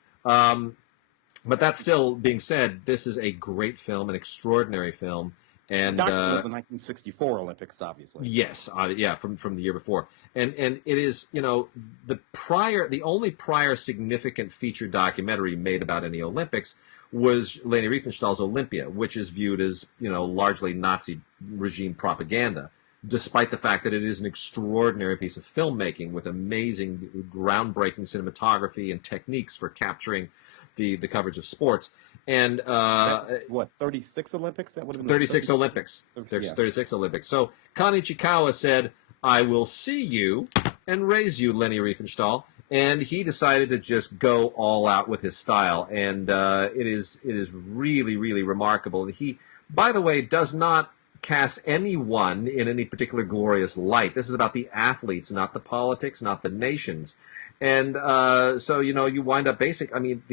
But that still being said, this is a great film, an extraordinary film. And the 1964 Olympics, obviously. Yes, from the year before. And it is, you know, the only prior significant feature documentary made about any Olympics was Leni Riefenstahl's Olympia, which is viewed as, you know, largely Nazi regime propaganda, despite the fact that it is an extraordinary piece of filmmaking with amazing, groundbreaking cinematography and techniques for capturing the coverage of sports. And 36 Olympics? That would have been 36 Olympics. There's 36 Olympics. So Kan Ichikawa said, "I will see you and raise you, Leni Riefenstahl." And he decided to just go all out with his style, and it is really, really remarkable. He, by the way, does not cast anyone in any particular glorious light. This is about the athletes, not the politics, not the nations. And so, you know, you wind up I mean,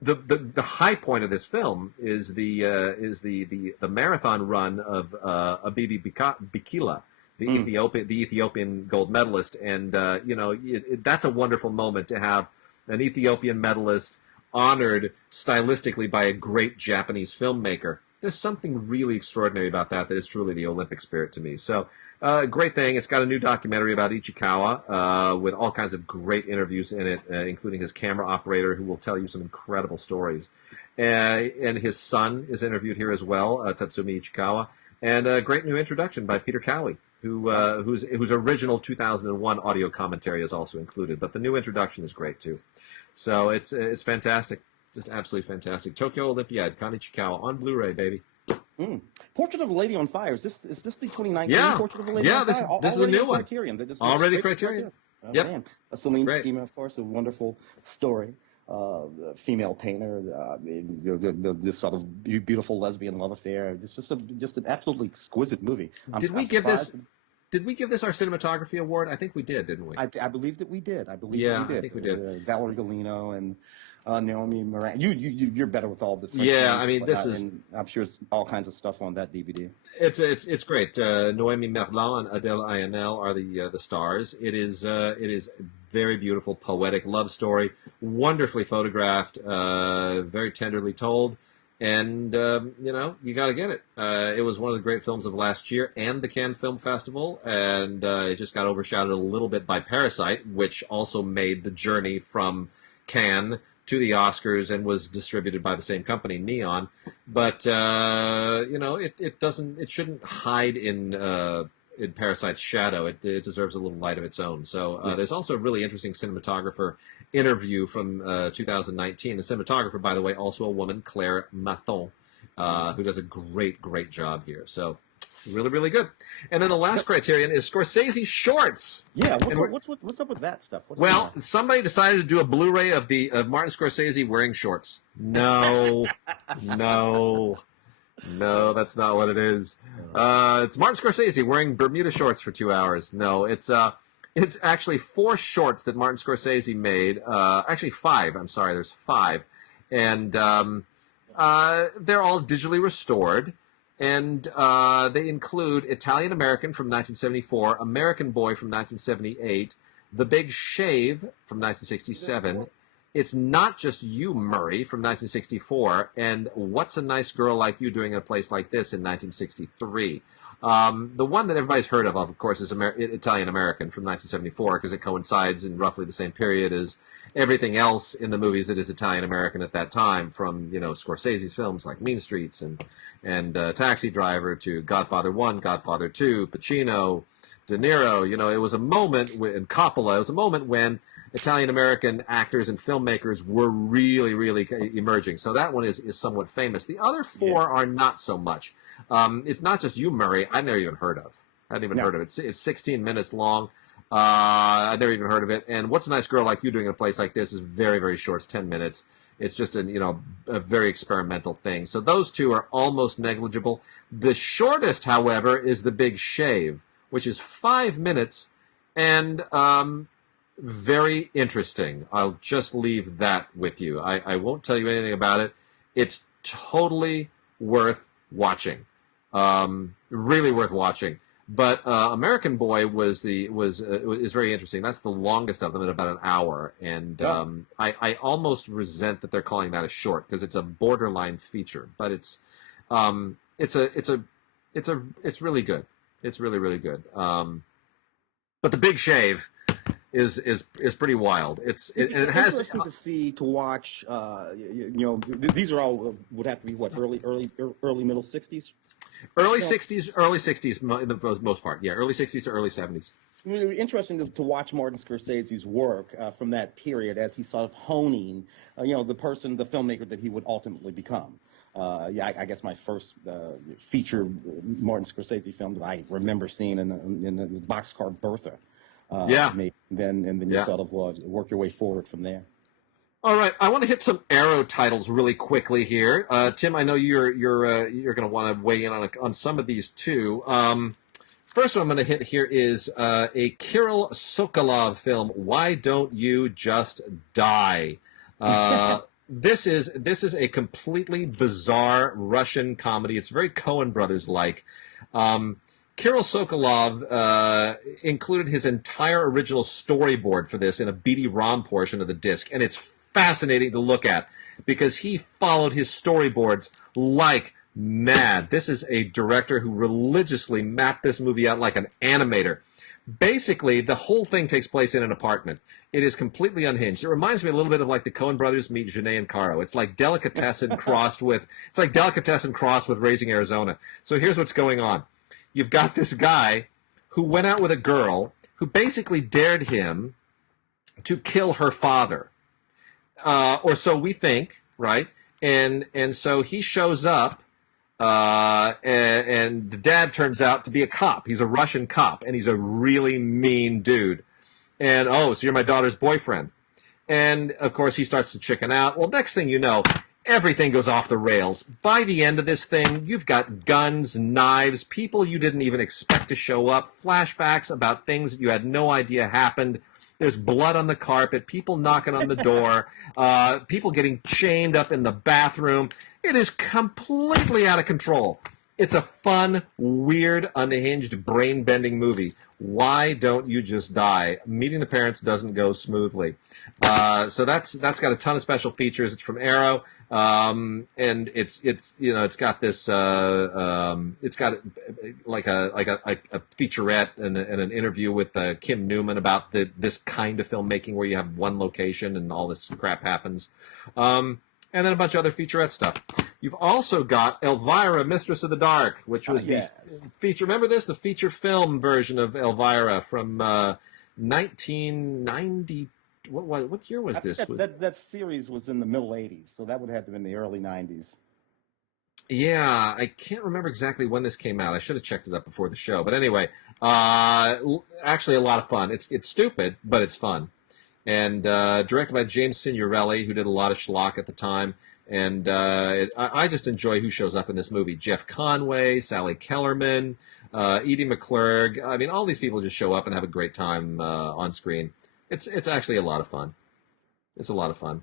the high point of this film is the marathon run of Abibi Bikila, the Ethiopian gold medalist, and you know, that's a wonderful moment to have an Ethiopian medalist honored stylistically by a great Japanese filmmaker. There's something really extraordinary about that is truly the Olympic spirit to me. So, great thing. It's got a new documentary about Ichikawa with all kinds of great interviews in it, including his camera operator who will tell you some incredible stories. And his son is interviewed here as well, Tatsumi Ichikawa. And a great new introduction by Peter Cowie, whose original 2001 audio commentary is also included. But the new introduction is great, too. So it's fantastic. Just absolutely fantastic. Tokyo Olympiad, Kan Ichikawa on Blu-ray, baby. Portrait of a Lady on Fire. Is this the 2019 Portrait of a Lady on Fire? This is the new one. Criterion. Already Criterion. Yep. Man. Celine Sciamma, of course, a wonderful story. Female painter, this sort of beautiful lesbian love affair. It's just an absolutely exquisite movie. Did we give this our cinematography award? I think we did, didn't we? I believe that we did. I think we did. Valerie Galino and Naomi Moran. You're better with all the French names, I mean, this is. I'm sure it's all kinds of stuff on that DVD. It's great. Noémie Merlan and Adèle Haenel are the stars. It is very beautiful, poetic love story, wonderfully photographed, very tenderly told, and you know, you got to get it. It was one of the great films of last year and the Cannes Film Festival, and it just got overshadowed a little bit by Parasite, which also made the journey from Cannes to the Oscars and was distributed by the same company, Neon. But you know, it shouldn't hide in Parasite's shadow. It deserves a little light of its own. So there's also a really interesting cinematographer interview from 2019. The cinematographer, by the way, also a woman, Claire Mathon, who does a great job here. So really, really good. And then the last criterion is Scorsese shorts. Yeah, what's up with that stuff? Somebody decided to do a Blu-ray of Martin Scorsese wearing shorts. No, that's not what it is. It's Martin Scorsese wearing Bermuda shorts for 2 hours. No, it's actually 4 shorts that Martin Scorsese made. Actually 5. I'm sorry, there's 5, and they're all digitally restored. And they include Italian American from 1974, American Boy from 1978, The Big Shave from 1967, It's Not Just You, Murray, from 1964, and What's a Nice Girl Like You Doing in a Place Like This in 1963. The one that everybody's heard of course, is Italian American from 1974, because it coincides in roughly the same period as everything else in the movies that is Italian American at that time, from Scorsese's films like Mean Streets and Taxi Driver to Godfather 1, Godfather 2, Pacino, De Niro. It was a moment in Coppola. It was a moment when Italian American actors and filmmakers were really, really emerging. So that one is somewhat famous. The other four are not so much. It's Not Just You, Murray. I've never even heard of. I hadn't even heard of it. It's 16 minutes long. I've never even heard of it. And What's a Nice Girl Like You Doing in a Place Like This is very, very short. It's 10 minutes. It's just a very experimental thing. So those two are almost negligible. The shortest, however, is The Big Shave, which is 5 minutes and very interesting. I'll just leave that with you. I won't tell you anything about it. It's totally worth watching. Really worth watching. But American Boy is very interesting. That's the longest of them, at about an hour. And I almost resent that they're calling that a short, because it's a borderline feature. But it's really good. It's really, really good. But The Big Shave is pretty wild. It's interesting to watch. These are all would have to be what, early middle 60s. Early 60s in the most part. Yeah, early 60s to early 70s. It would be interesting to watch Martin Scorsese's work from that period, as he's sort of honing, the filmmaker that he would ultimately become. I guess my first feature Martin Scorsese film that I remember seeing in the boxcar Bertha. Then you sort of work your way forward from there. All right, I want to hit some Arrow titles really quickly here. Tim, I know you're going to want to weigh in on some of these too. First one I'm going to hit here is a Kirill Sokolov film, Why Don't You Just Die? This is a completely bizarre Russian comedy. It's very Coen Brothers-like. Kirill Sokolov included his entire original storyboard for this in a BD-ROM portion of the disc, and it's fascinating to look at because he followed his storyboards like mad. This is a director who religiously mapped this movie out like an animator. Basically, the whole thing takes place in an apartment. It is completely unhinged. It reminds me a little bit of like the Coen Brothers meet Janae and Caro. It's like Delicatessen crossed with Raising Arizona. So here's what's going on. You've got this guy who went out with a girl who basically dared him to kill her father. Or so we think, right? And so he shows up, and the dad turns out to be a cop. He's a Russian cop, and he's a really mean dude. And, so you're my daughter's boyfriend. And, of course, he starts to chicken out. Well, next thing you know, everything goes off the rails. By the end of this thing, you've got guns, knives, people you didn't even expect to show up, flashbacks about things that you had no idea happened. There's blood on the carpet, people knocking on the door, people getting chained up in the bathroom. It is completely out of control. It's a fun, weird, unhinged, brain-bending movie. Why Don't You Just Die? Meeting the parents doesn't go smoothly. So that's got a ton of special features. It's from Arrow, and it's got this it's got like a featurette and an interview with Kim Newman about this kind of filmmaking where you have one location and all this crap happens. And then a bunch of other featurette stuff. You've also got Elvira, Mistress of the Dark, which was the feature. Remember this? The feature film version of Elvira from 1990. What year was this? That series was in the middle 80s, so that would have to been the early 90s. Yeah, I can't remember exactly when this came out. I should have checked it up before the show. But anyway, actually a lot of fun. It's stupid, but it's fun. And directed by James Signorelli, who did a lot of schlock at the time. And I just enjoy who shows up in this movie. Jeff Conway, Sally Kellerman, Edie McClurg. I mean, all these people just show up and have a great time on screen. It's actually a lot of fun. It's a lot of fun.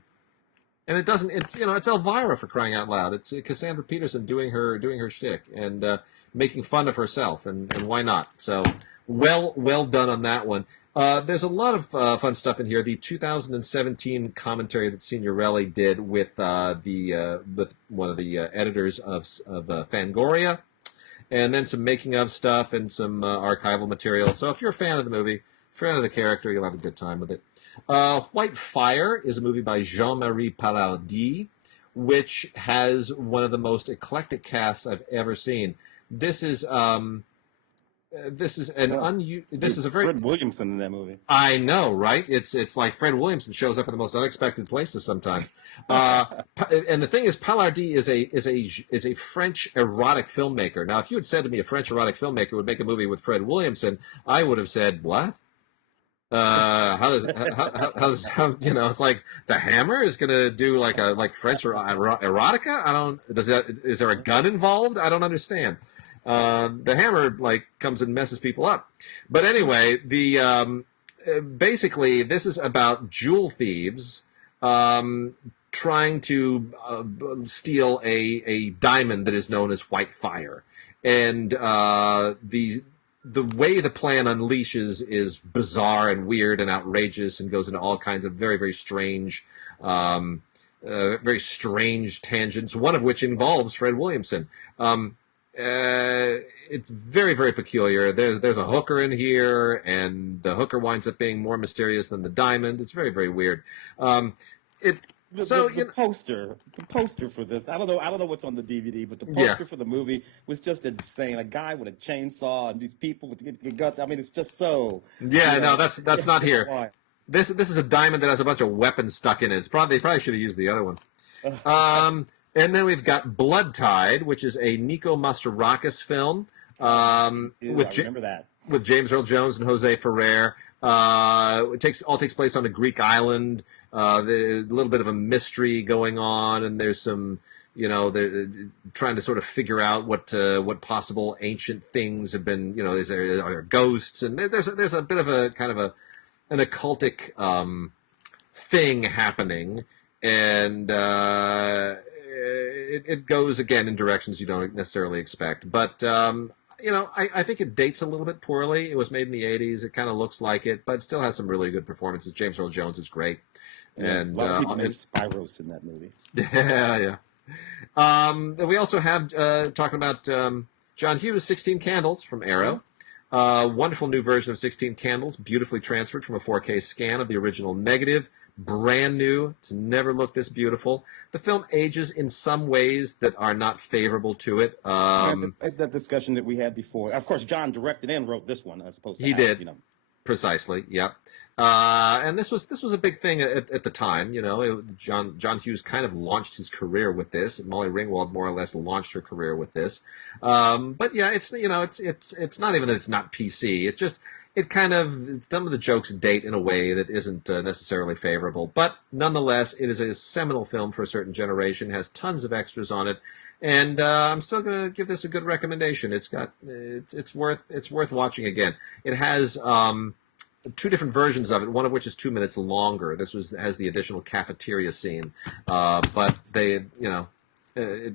And it's Elvira, for crying out loud. It's Cassandra Peterson doing her shtick and making fun of herself, and why not? So well done on that one. There's a lot of fun stuff in here. The 2017 commentary that Signorelli did with with one of the editors of Fangoria, and then some making of stuff and some archival material. So if you're a fan of the movie, if you're a fan of the character, you'll have a good time with it. White Fire is a movie by Jean-Marie Palardy, which has one of the most eclectic casts I've ever seen. This is a very Fred Williamson in that movie. I know, right? It's like Fred Williamson shows up in the most unexpected places sometimes. And the thing is, Palardy is a French erotic filmmaker. Now, if you had said to me a French erotic filmmaker would make a movie with Fred Williamson, I would have said, what? How it's like The Hammer is gonna do like French erotica? Is there a gun involved? I don't understand. The Hammer comes and messes people up. But anyway, basically this is about jewel thieves trying to steal a diamond that is known as White Fire, and the way the plan unleashes is bizarre and weird and outrageous and goes into all kinds of very, very strange tangents, one of which involves Fred Williamson. It's very, very peculiar. There's a hooker in here, and the hooker winds up being more mysterious than the diamond. It's very, very weird. The poster for this, I don't know what's on the DVD, but the poster for the movie was just insane. A guy with a chainsaw and these people with guns. I mean, it's just so. Yeah, no, that's not here. Why? This is a diamond that has a bunch of weapons stuck in it. They probably should have used the other one. And then we've got Blood Tide, which is a Nico Mastorakis film. I remember that. With James Earl Jones and Jose Ferrer. It takes place on a Greek island. A little bit of a mystery going on, and there's some, they're trying to sort of figure out what possible ancient things have been, are there ghosts, and there's a bit of a kind of an occultic thing happening, and it goes again in directions you don't necessarily expect, but. I think it dates a little bit poorly. It was made in the 80s. It kind of looks like it, but it still has some really good performances. James Earl Jones is great. And a lot of people named Spyros in that movie. Yeah. We also have, talking about John Hughes' 16 Candles from Arrow. Wonderful new version of 16 Candles, beautifully transferred from a 4K scan of the original negative. Brand new. It's never looked this beautiful. The film ages in some ways that are not favorable to it. That discussion that we had before. Of course, John directed and wrote this one as opposed to he did. Precisely. Yeah. And this was a big thing at the time. John Hughes kind of launched his career with this. Molly Ringwald more or less launched her career with this. But yeah, it's not even that it's not PC. Some of the jokes date in a way that isn't necessarily favorable, but nonetheless, it is a seminal film for a certain generation. Has tons of extras on it, and I'm still going to give this a good recommendation. It's worth watching again. It has two different versions of it, one of which is 2 minutes longer. This has the additional cafeteria scene, but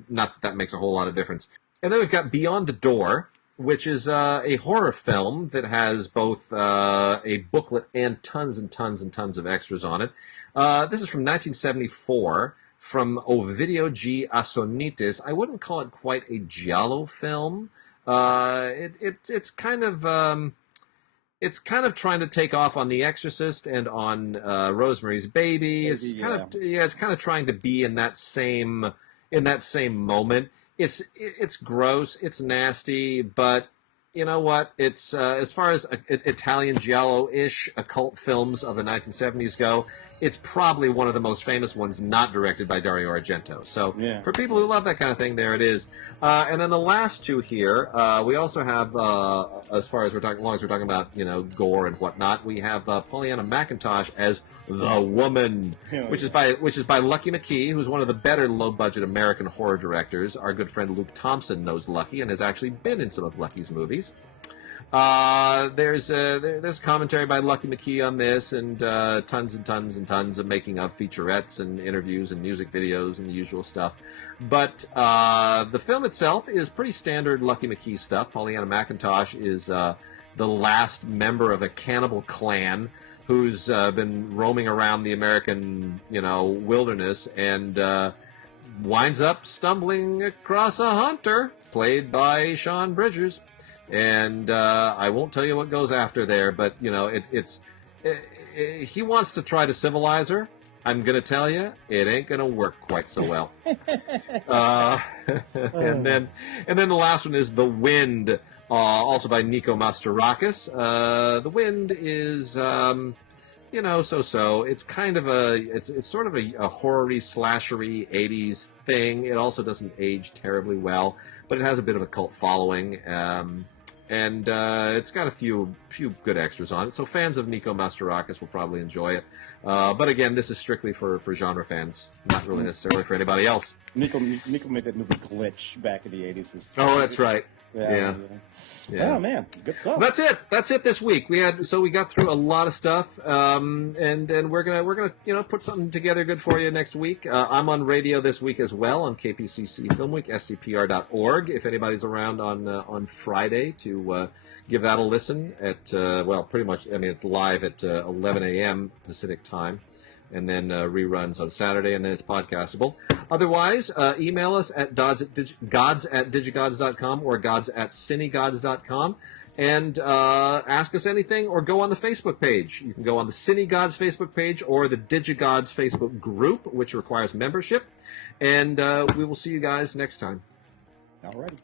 not that makes a whole lot of difference. And then we've got Beyond the Door, which is a horror film that has both a booklet and tons and tons and tons of extras on it. This is from 1974 from Ovidio G. Assonitis. I wouldn't call it quite a giallo film. It's kind of trying to take off on The Exorcist and on Rosemary's Baby. It's kind of trying to be in that same moment. It's gross, it's nasty, but you know what? It's as far as Italian giallo-ish occult films of the 1970s go, it's probably one of the most famous ones not directed by Dario Argento. So for people who love that kind of thing, there it is. And then the last two here, we also have, as long as we're talking about gore and whatnot, we have Pollyanna McIntosh as the Woman, which is by Lucky McKee, who's one of the better low-budget American horror directors. Our good friend Luke Thompson knows Lucky and has actually been in some of Lucky's movies. There's commentary by Lucky McKee on this, and tons and tons and tons of making of featurettes and interviews and music videos and the usual stuff. But the film itself is pretty standard Lucky McKee stuff. Pollyanna McIntosh is the last member of a cannibal clan who's been roaming around the American, wilderness, and winds up stumbling across a hunter played by Sean Bridgers. And I won't tell you what goes after there, but he wants to try to civilize her. I'm going to tell you, it ain't going to work quite so well. And then the last one is The Wind, also by Nico Mastorakis. The Wind is, so-so. It's kind of it's sort of a horror-y, slashery 80s thing. It also doesn't age terribly well, but it has a bit of a cult following. And it's got a few good extras on it, so fans of Nico Mastorakis will probably enjoy it. But again, this is strictly for genre fans, not really necessarily for anybody else. Nico made that movie Glitch back in the 80s. Oh, that's right. Yeah. Oh man, good stuff. That's it this week. We got through a lot of stuff, and we're gonna put something together good for you next week. I'm on radio this week as well on KPCC Film Week, scpr.org. If anybody's around on Friday to give that a listen at pretty much. I mean, it's live at 11 a.m. Pacific time, and then reruns on Saturday, and then it's podcastable. Otherwise, email us at gods@digigods.com or gods@cinegods.com and ask us anything, or go on the Facebook page. You can go on the CineGods Facebook page or the DigiGods Facebook group, which requires membership. And we will see you guys next time. All righty.